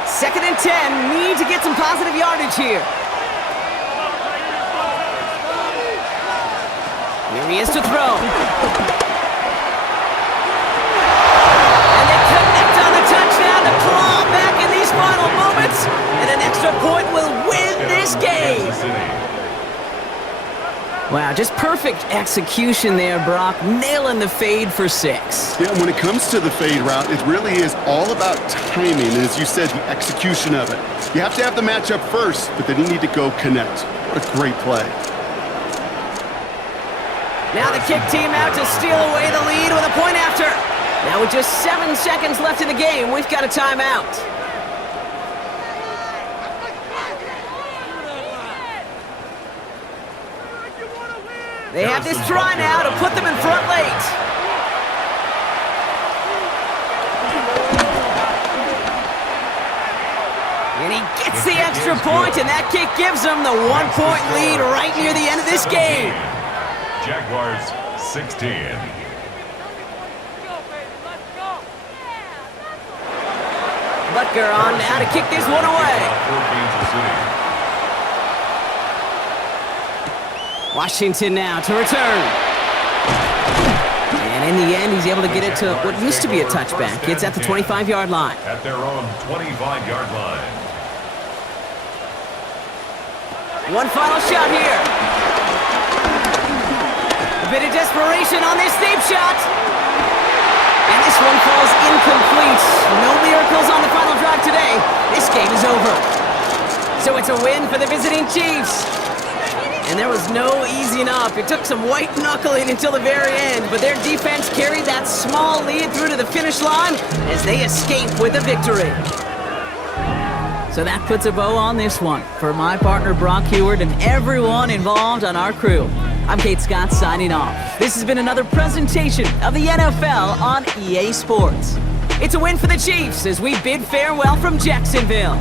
2nd and 10. Need to get some positive yardage here. Here he is to throw. And they connect on the touchdown to claw back in these final moments. And an extra point will win this game. Wow, just perfect execution there, Brock. Nailing the fade for 6. Yeah, when it comes to the fade route, it really is all about timing, and as you said, the execution of it. You have to have the matchup first, but then you need to go connect. What a great play. Now the kick team out to steal away the lead with a point after. Now with just 7 seconds left in the game, we've got a timeout. They have this try now to put them in front late. And he gets the extra point, and that kick gives them the 1-point lead right near the end of this game. Jaguars 16. Butker on now to kick this one away. Washington now to return. And in the end, he's able to get it to what used to be a touchback. It's at the 25-yard line. At their own 25-yard line. One final shot here. A bit of desperation on this deep shot. And this one falls incomplete. No miracles on the final drive today. This game is over. So it's a win for the visiting Chiefs. And there was no easing up. It took some white knuckling until the very end, but their defense carried that small lead through to the finish line as they escape with a victory. So that puts a bow on this one. For my partner Brock Huard and everyone involved on our crew, I'm Kate Scott signing off. This has been another presentation of the NFL on EA Sports. It's a win for the Chiefs as we bid farewell from Jacksonville.